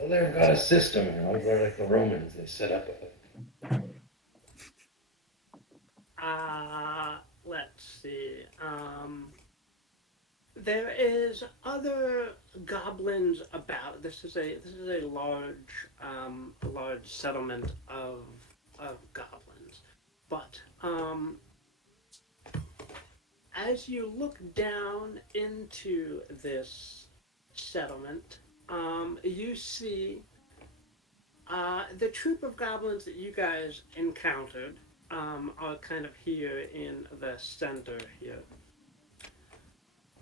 well, they've got a system, where like the Romans, they set up let's see. There is other goblins about. This is a large settlement of goblins. But as you look down into this settlement, you see the troop of goblins that you guys encountered are kind of here in the center here.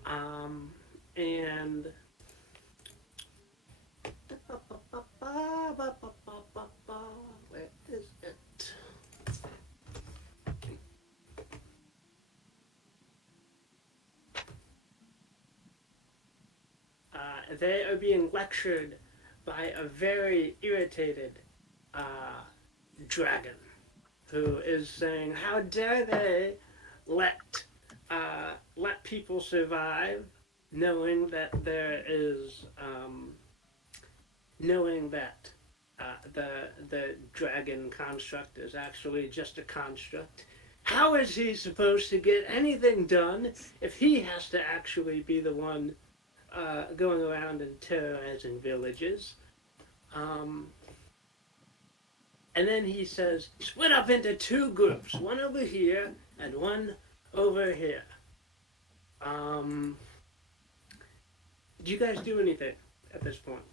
Um, and where is it? They are being lectured by a very irritated uh, dragon, who is saying, "How dare they let let people survive, knowing that there is knowing that the dragon construct is actually just a construct. How is he supposed to get anything done if he has to actually be the one going around and terrorizing villages?" Um, and then he says, "Split up into two groups, one over here and one over here." Um, do you guys do anything at this point?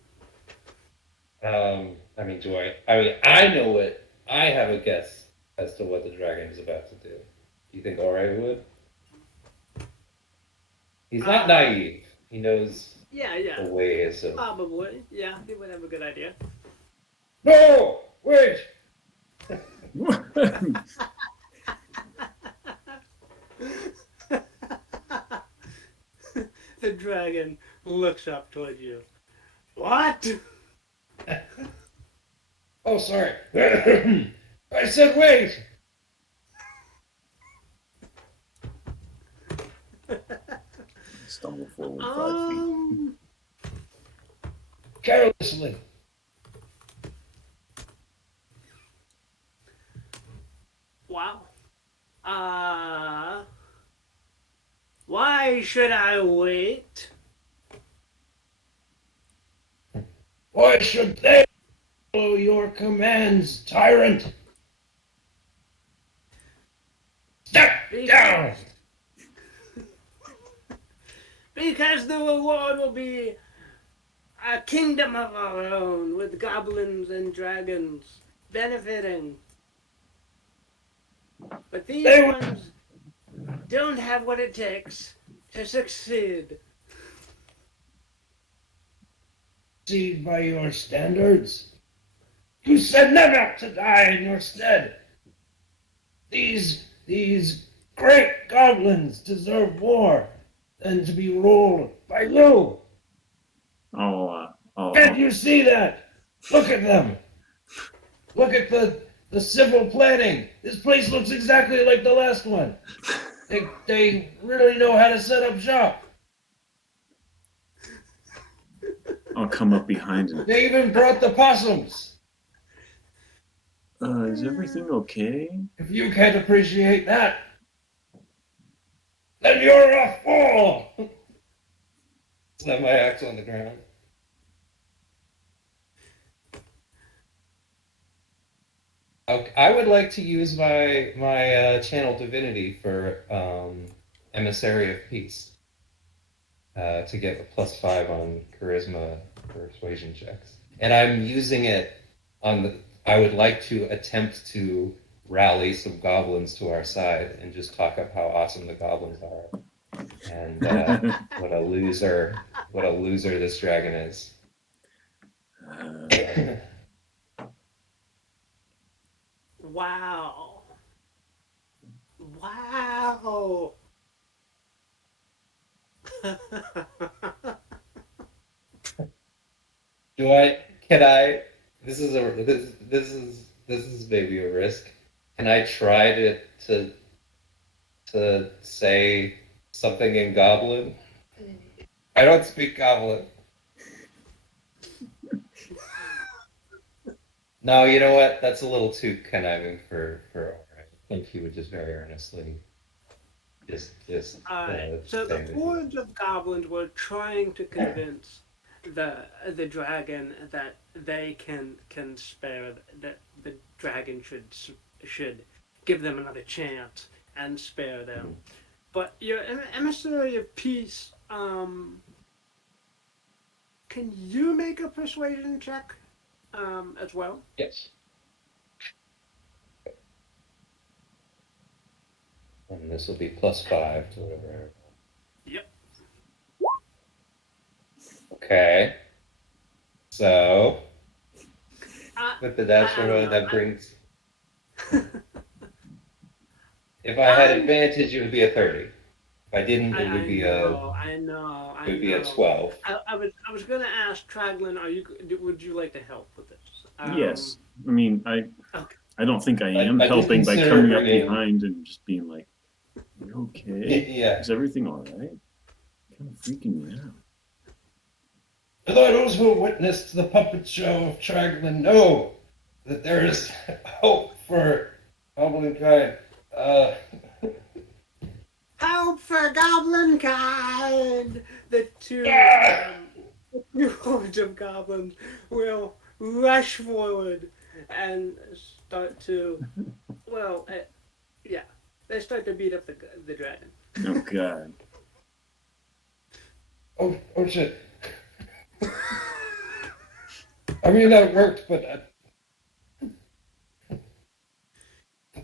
I mean, do I? I mean, I know what. I have a guess as to what the dragon is about to do. Do you think Ore would? He's not naive. He knows Yeah, the yeah, ways of. probably. Yeah, he would have a good idea. No! Wait! The dragon looks up toward you. What? Oh, sorry. I said wait! Stumble forward 5 feet. Carelessly. Wow. Why should I wait? Why should they follow your commands, tyrant? Step down! Because the reward will be a kingdom of our own with goblins and dragons benefiting. But these ones don't have what it takes to succeed. Succeed by your standards? You said never to die in your stead. These great goblins deserve more than to be ruled by you. Can't you see that? Look at them. Look at the civil planning. This place looks exactly like the last one. They really know how to set up shop. I'll come up behind him. They even brought the possums. Is everything okay? If you can't appreciate that, then you're a fool. Slam my axe on the ground. Okay, I would like to use my channel divinity for emissary of peace to get a +5 on charisma persuasion checks, and I'm using it on the. I would like to attempt to rally some goblins to our side and just talk up how awesome the goblins are, and what a loser this dragon is. Wow. Wow. Can I, this is maybe a risk. Can I try to say something in Goblin? I don't speak Goblin. No, you know what? That's a little too conniving for I think he would just very earnestly just So the say that hordes of goblins were trying to convince the dragon that they can spare the dragon should give them another chance and spare them. But your emissary of peace, can you make a persuasion check as well? Yes. And this will be +5 to whatever. Yep. Okay. So, with the dash I don't know. that brings. If I had advantage, it would be a 30. If I didn't, it would be I know. It would be a 12. I was going to ask Traglin, would you like to help with this? Yes. I mean, Okay. I don't think I am I did helping by consider coming up bringing- behind and just being like, "You okay? Yeah. Is everything all right?" Kind of freaking me out. For those who witnessed the puppet show of Traglin know that there is hope for goblin kind. Help for goblin kind! The two hordes of goblins will rush forward and start to, well, yeah, they start to beat up the dragon. Oh God. Oh shit. I mean, that worked, but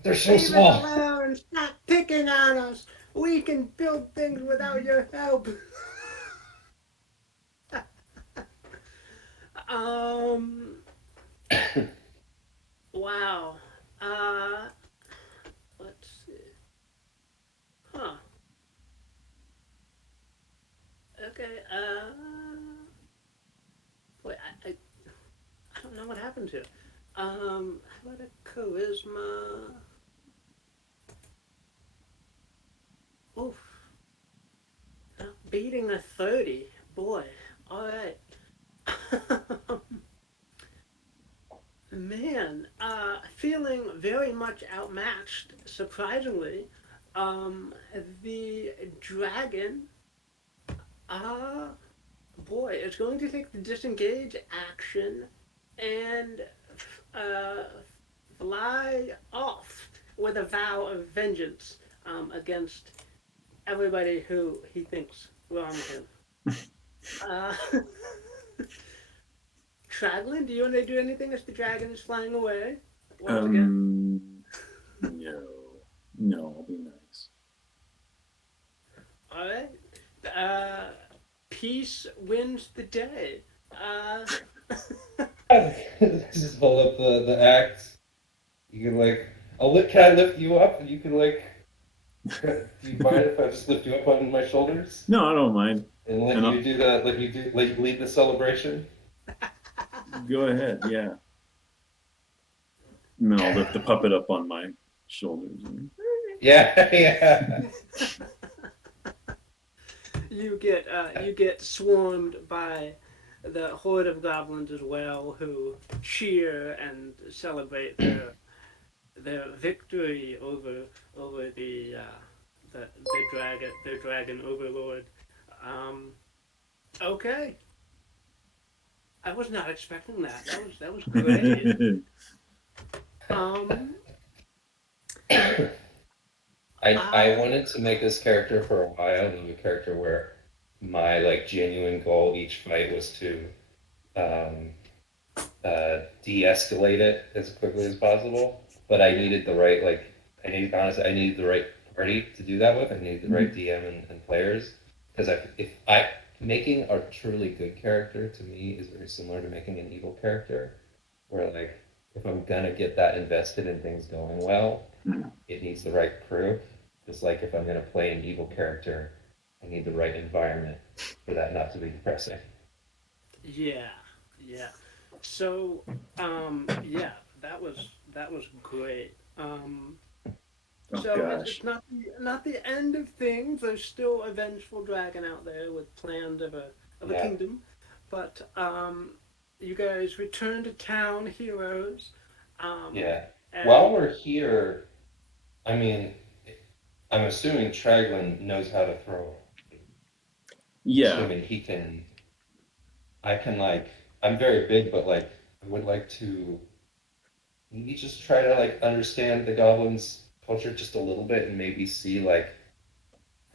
they're so Leave us small. alone! Stop picking on us! We can build things without your help! um. Wow. Let's see. Huh. Okay. Wait. I don't know what happened to it. How about a charisma? Oof. Beating a 30. Boy. All right. Man, feeling very much outmatched, surprisingly. The dragon, boy, is going to take the disengage action and uh, fly off with a vow of vengeance against everybody who he thinks wronged him. Uh, Traglin, do you want to do anything as the dragon is flying away? Once again? No, I'll be nice. All right. Peace wins the day. Just hold up the axe. You can like, can I lift you up? And you can like, do you mind if I just lift you up on my shoulders No, I don't mind. and let And you do that? Let you lead the celebration. Go ahead, yeah. And then I'll lift the puppet up on my shoulders. Yeah, yeah. You get swarmed by the horde of goblins as well, who cheer and celebrate their victory over the dragon overlord. Okay. I was not expecting that. That was great. I wanted to make this character for a while, and a character where my like genuine goal each fight was to de-escalate it as quickly as possible. But I needed the right I needed the right party to do that with. I needed the right DM and players because if I making a truly good character to me is very similar to making an evil character, where like if I'm gonna get that invested in things going well, it needs the right crew. Just like if I'm gonna play an evil character, I need the right environment for that not to be depressing. Yeah, yeah. So, yeah, that was great. Oh So gosh. it's not the end of things. There's still a vengeful dragon out there with plans of a Yeah. kingdom, but you guys return to town, heroes. Yeah. And While we're here, I mean, I'm assuming Traglin knows how to throw. Yeah. Assuming he can. I can like. I'm very big, but like, I would like to maybe just try to like understand the goblins' culture just a little bit and maybe see like,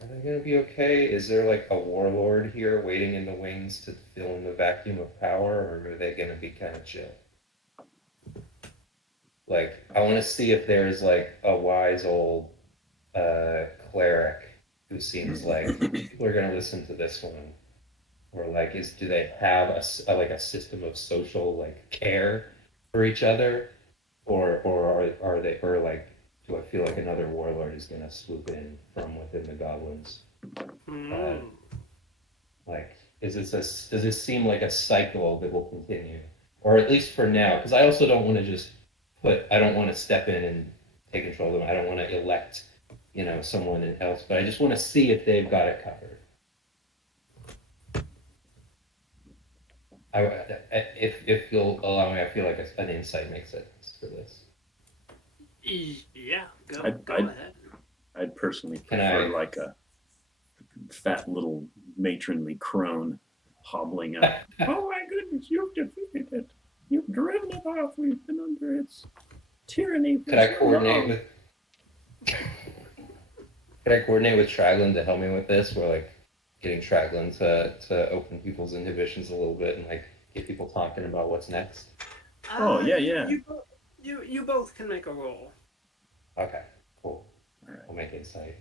are they gonna be okay? Is there like a warlord here waiting in the wings to fill in the vacuum of power, or are they gonna be kind of chill? Like, I want to see if there's like a wise old cleric who seems like people are gonna listen to this one, or like, do they have like a system of social like care for each other, or are they, or like, do I feel like another warlord is gonna swoop in from within the goblins? Like, does this seem like a cycle that will continue, or at least for now? Because I also don't want to just I don't want to step in and take control of them. I don't want to elect, someone else, but I just want to see if they've got it covered. If you'll allow me, I feel like an insight makes sense for this. Yeah, go I'd- go I'd- ahead. I'd personally Can prefer I- like a fat little matronly crone hobbling up. Oh my goodness, you've defeated it. You've driven it off. We've been under its tyranny. For Could I so coordinate long." with? Could I coordinate with Traglin to help me with this? We're like getting Traglin to open people's inhibitions a little bit and like get people talking about what's next. Oh, yeah, yeah. You both can make a roll. Okay, cool. All right. I'll make insight.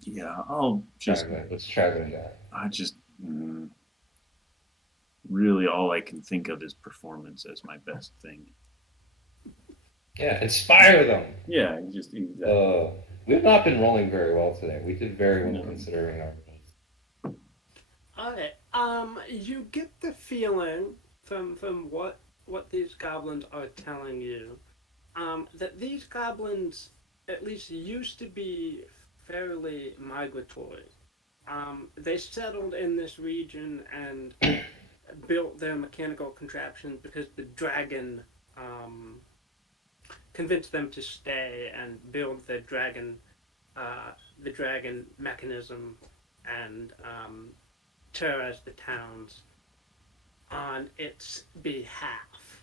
Yeah, I'll just. What's Traglin got? I just. Really, all I can think of is performance as my best thing. Yeah, inspire them. Yeah, just exactly. We've not been rolling very well today. We did very well No. considering our. Alright. You get the feeling from what these goblins are telling you, that these goblins at least used to be fairly migratory. They settled in this region and built their mechanical contraptions because the dragon convinced them to stay and build the dragon mechanism and terrorize the towns on its behalf.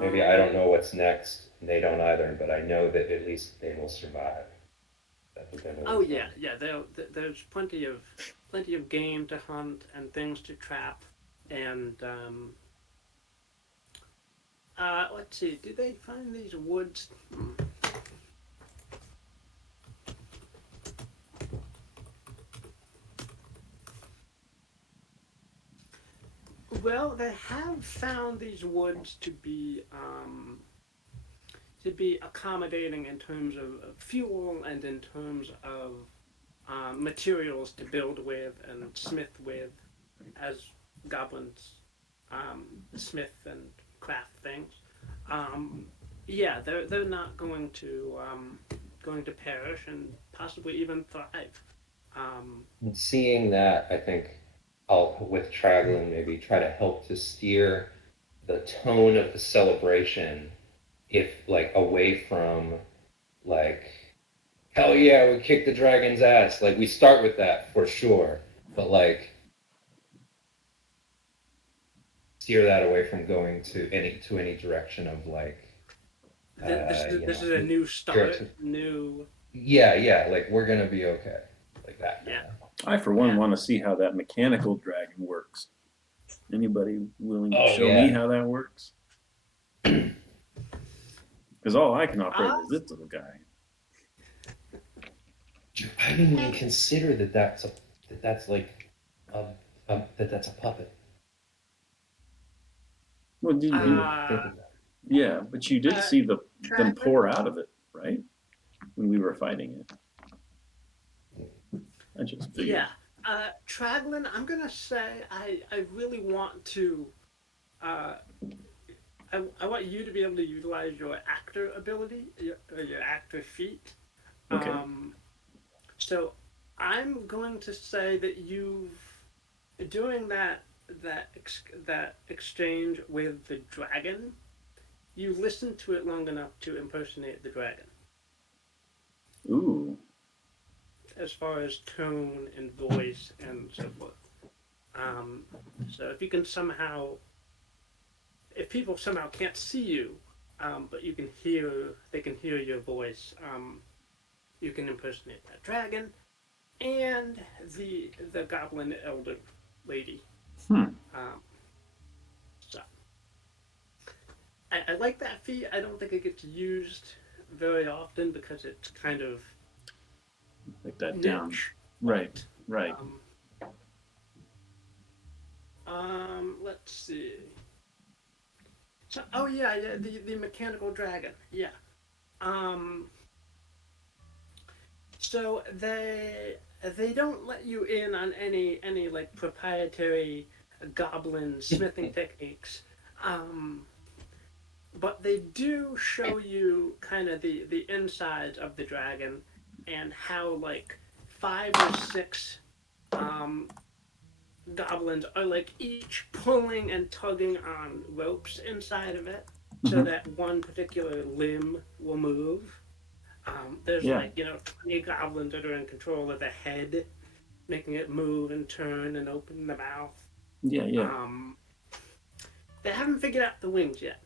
Maybe I don't know what's next, and they don't either, but I know that at least they will survive. That's what they're Oh yeah. There's plenty of game to hunt and things to trap, and let's see. Did they find these woods? Well, they have found these woods to be accommodating in terms of fuel and in terms of materials to build with and smith with, as goblins smith and craft things. Yeah, they're not going to perish and possibly even thrive. And seeing that, I think I'll, with Traglin, maybe try to help to steer the tone of the celebration, if like away from like, hell yeah, we kicked the dragon's ass. Like we start with that for sure, but like steer that away from going to any direction of like. This is a new start, new. Yeah, like we're gonna be okay, like that. Yeah. I, for one, want to see how that mechanical dragon works. Anybody willing to show me how that works? Because all I can operate is this little guy. I didn't even consider that's a puppet. Well, did you? Think of that. Yeah, but you did see them pour out of it, right? When we were fighting it. I just figured. Yeah. Traglin, I'm gonna say I really want to. I want you to be able to utilize your actor ability, your actor feat. Okay. So I'm going to say that during that exchange with the dragon, you listened to it long enough to impersonate the dragon. Ooh. As far as tone and voice and so forth. So if you can if people somehow can't see you, but they can hear your voice, you can impersonate that dragon and the goblin elder lady. So I like that feat. I don't think it gets used very often because it's kind of Like that niche. down. Right. Let's see. Oh yeah, yeah, the mechanical dragon. Yeah. Um. So they don't let you in on any like proprietary goblin smithing techniques. Um. But they do show you kind of the insides of the dragon and how like five or six um goblins are like each pulling and tugging on ropes inside of it so Hmm. that one particular limb will move. There's Yeah, like, 20 goblins that are in control of the head, making it move and turn and open the mouth. yeah, yeah. Um, they haven't figured out the wings yet.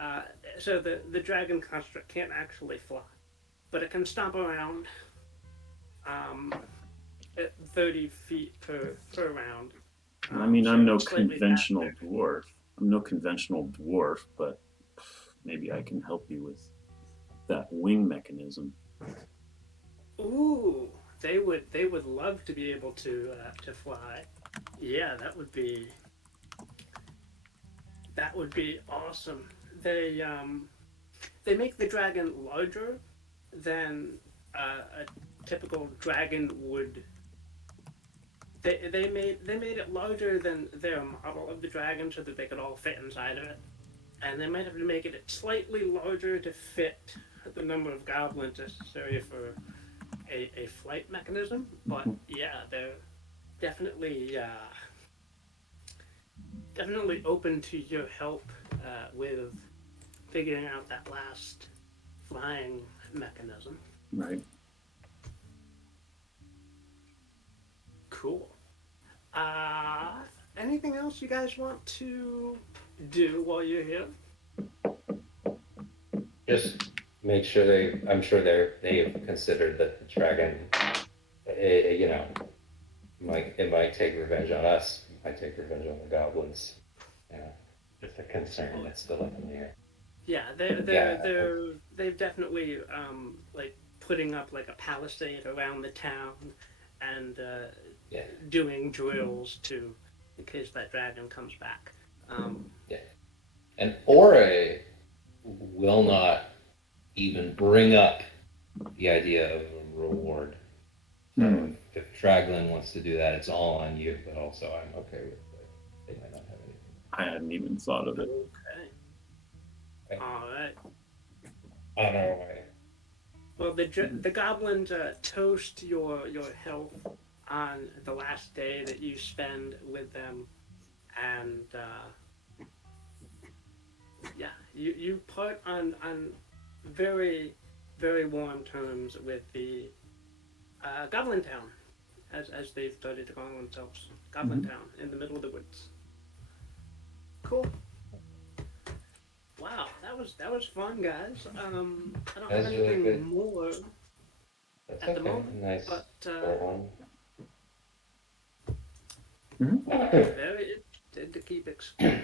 Uh, so the dragon construct can't actually fly, but it can stomp around um, at 30 feet per round. I mean, I'm So no slightly conventional faster. dwarf. I'm no conventional dwarf, but maybe I can help you with that wing mechanism. Ooh, they would love to be able to fly. Yeah, that would be awesome. They make the dragon larger than a typical dragon would. They made it larger than their model of the dragon so that they could all fit inside of it, and they might have to make it slightly larger to fit the number of goblins necessary for a flight mechanism. But yeah, they're definitely definitely open to your help with figuring out that last flying mechanism. Right. Cool. Uh, Anything else you guys want to do while you're here? Just make sure I'm sure they've considered that the dragon, you know, it might take revenge on us. It might take revenge on the goblins. You know, just a concern Oh, that's still up in the air. yeah, they're they're Yeah, they're they've definitely like putting up like a palisade around the town and yeah, doing drills to in case that dragon comes back. Um, yeah. And Ore will not even bring up the idea of a reward. So Hmm. if Traglin wants to do that, it's all on you. But also, I'm okay with it. They might not have anything. I hadn't even thought of it. okay, I, all right. I don't know why. Well, the goblins toast your health on the last day that you spend with them, and yeah, you part on very very warm terms with the Goblin Town, as they've started to call themselves, Goblin Hmm. Town in the middle of the woods. Cool. Wow, that was fun, guys. I don't have That's really anything good. more That's at the okay. moment, Nice but short one. very interested to keep exploring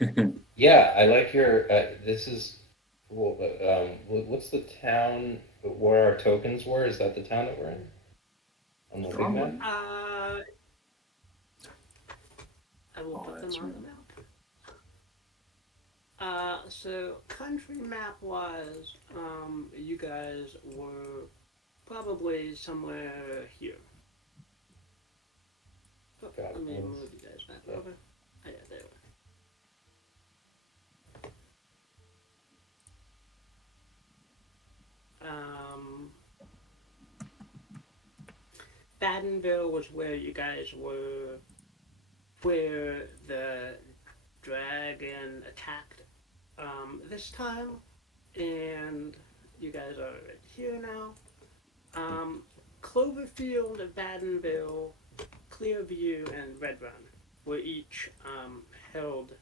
it. Yeah, I like your. This is cool. But what's the town where our tokens were? Is that the town that we're in on the big map? Strongly. Uh, I will Oh, put them that's on right. the map. So country map wise, you guys were probably somewhere here. Oh, let me Goblins. move you guys back Yeah. over. Oh, yeah, there we are. Badenville was where you guys were, where the dragon attacked this time, and you guys are here now. Um, Cloverfield, Badenville, Clearview, and Red Run were each held,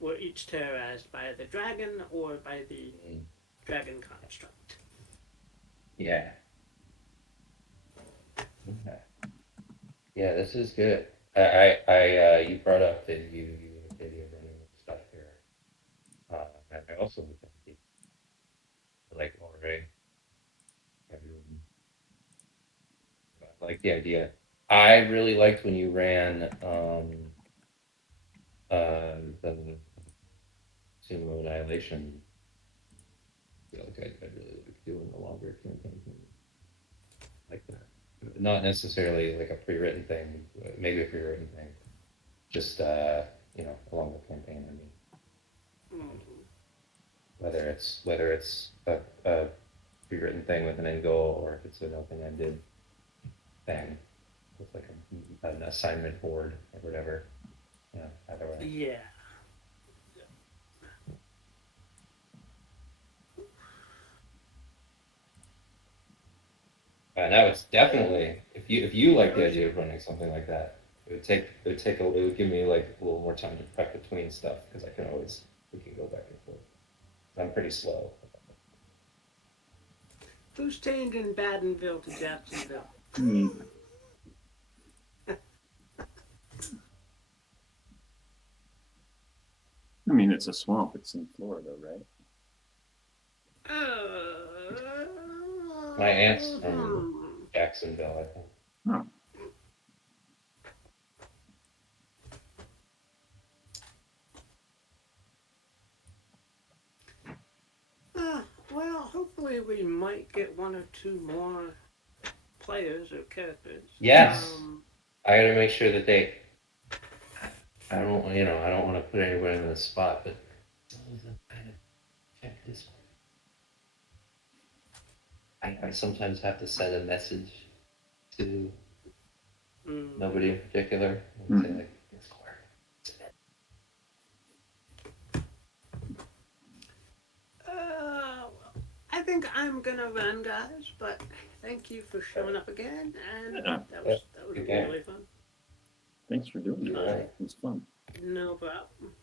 were each terrorized by the dragon or by the Mm. dragon construct. Yeah. Okay. Yeah, this is good. You brought up that you did your running stuff here. And I also looked at the like already. I like the idea. I really liked when you ran the Sumo Annihilation. I feel like I'd really like doing a longer campaign like that. Not necessarily like a pre-written thing, maybe a pre-written thing. Just a longer campaign. I mean, whether it's a pre-written thing with an end goal, or if it's an open-ended thing with like an assignment board or whatever. Yeah, either way. Yeah. And that was definitely if you like the idea of running something like that, it would give me like a little more time to prep between stuff because we can go back and forth. I'm pretty slow. Who's changing Badenville to Jacksonville? Me. I mean, it's a swamp. It's in Florida, right? My aunt's from Jacksonville, I think. Oh. Well, hopefully we might get one or two more players or characters. Yes. I gotta make sure that I don't want to put anybody in the spot, but some of them kind of check this one. I sometimes have to send a message to nobody in particular and say like, Discord. I think I'm gonna run, guys, but thank you for showing up again, and Yeah. that was Okay. really fun. Thanks for doing it. Alright. It was fun. No problem.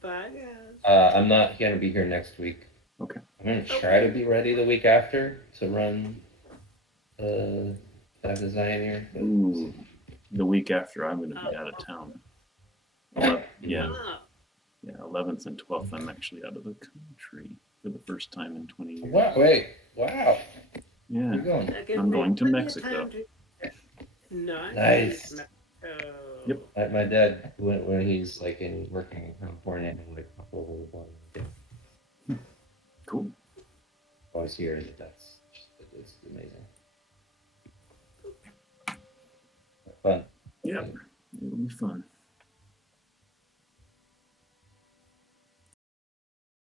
Bye, guys. I'm not gonna be here next week. Okay. I'm gonna try to be ready the week after to run Attack of Zion here. But Ooh, the week after I'm going to be out of town. 11th and 12th. I'm actually out of the country for the first time in 20 years. Wow! Wait! Wow! Yeah. Where you going? I'm going to Mexico. Nice. Yep. My dad when he's like working in California and like over the Cool. always hear that it's amazing. Fun. Yeah. It'll be fun.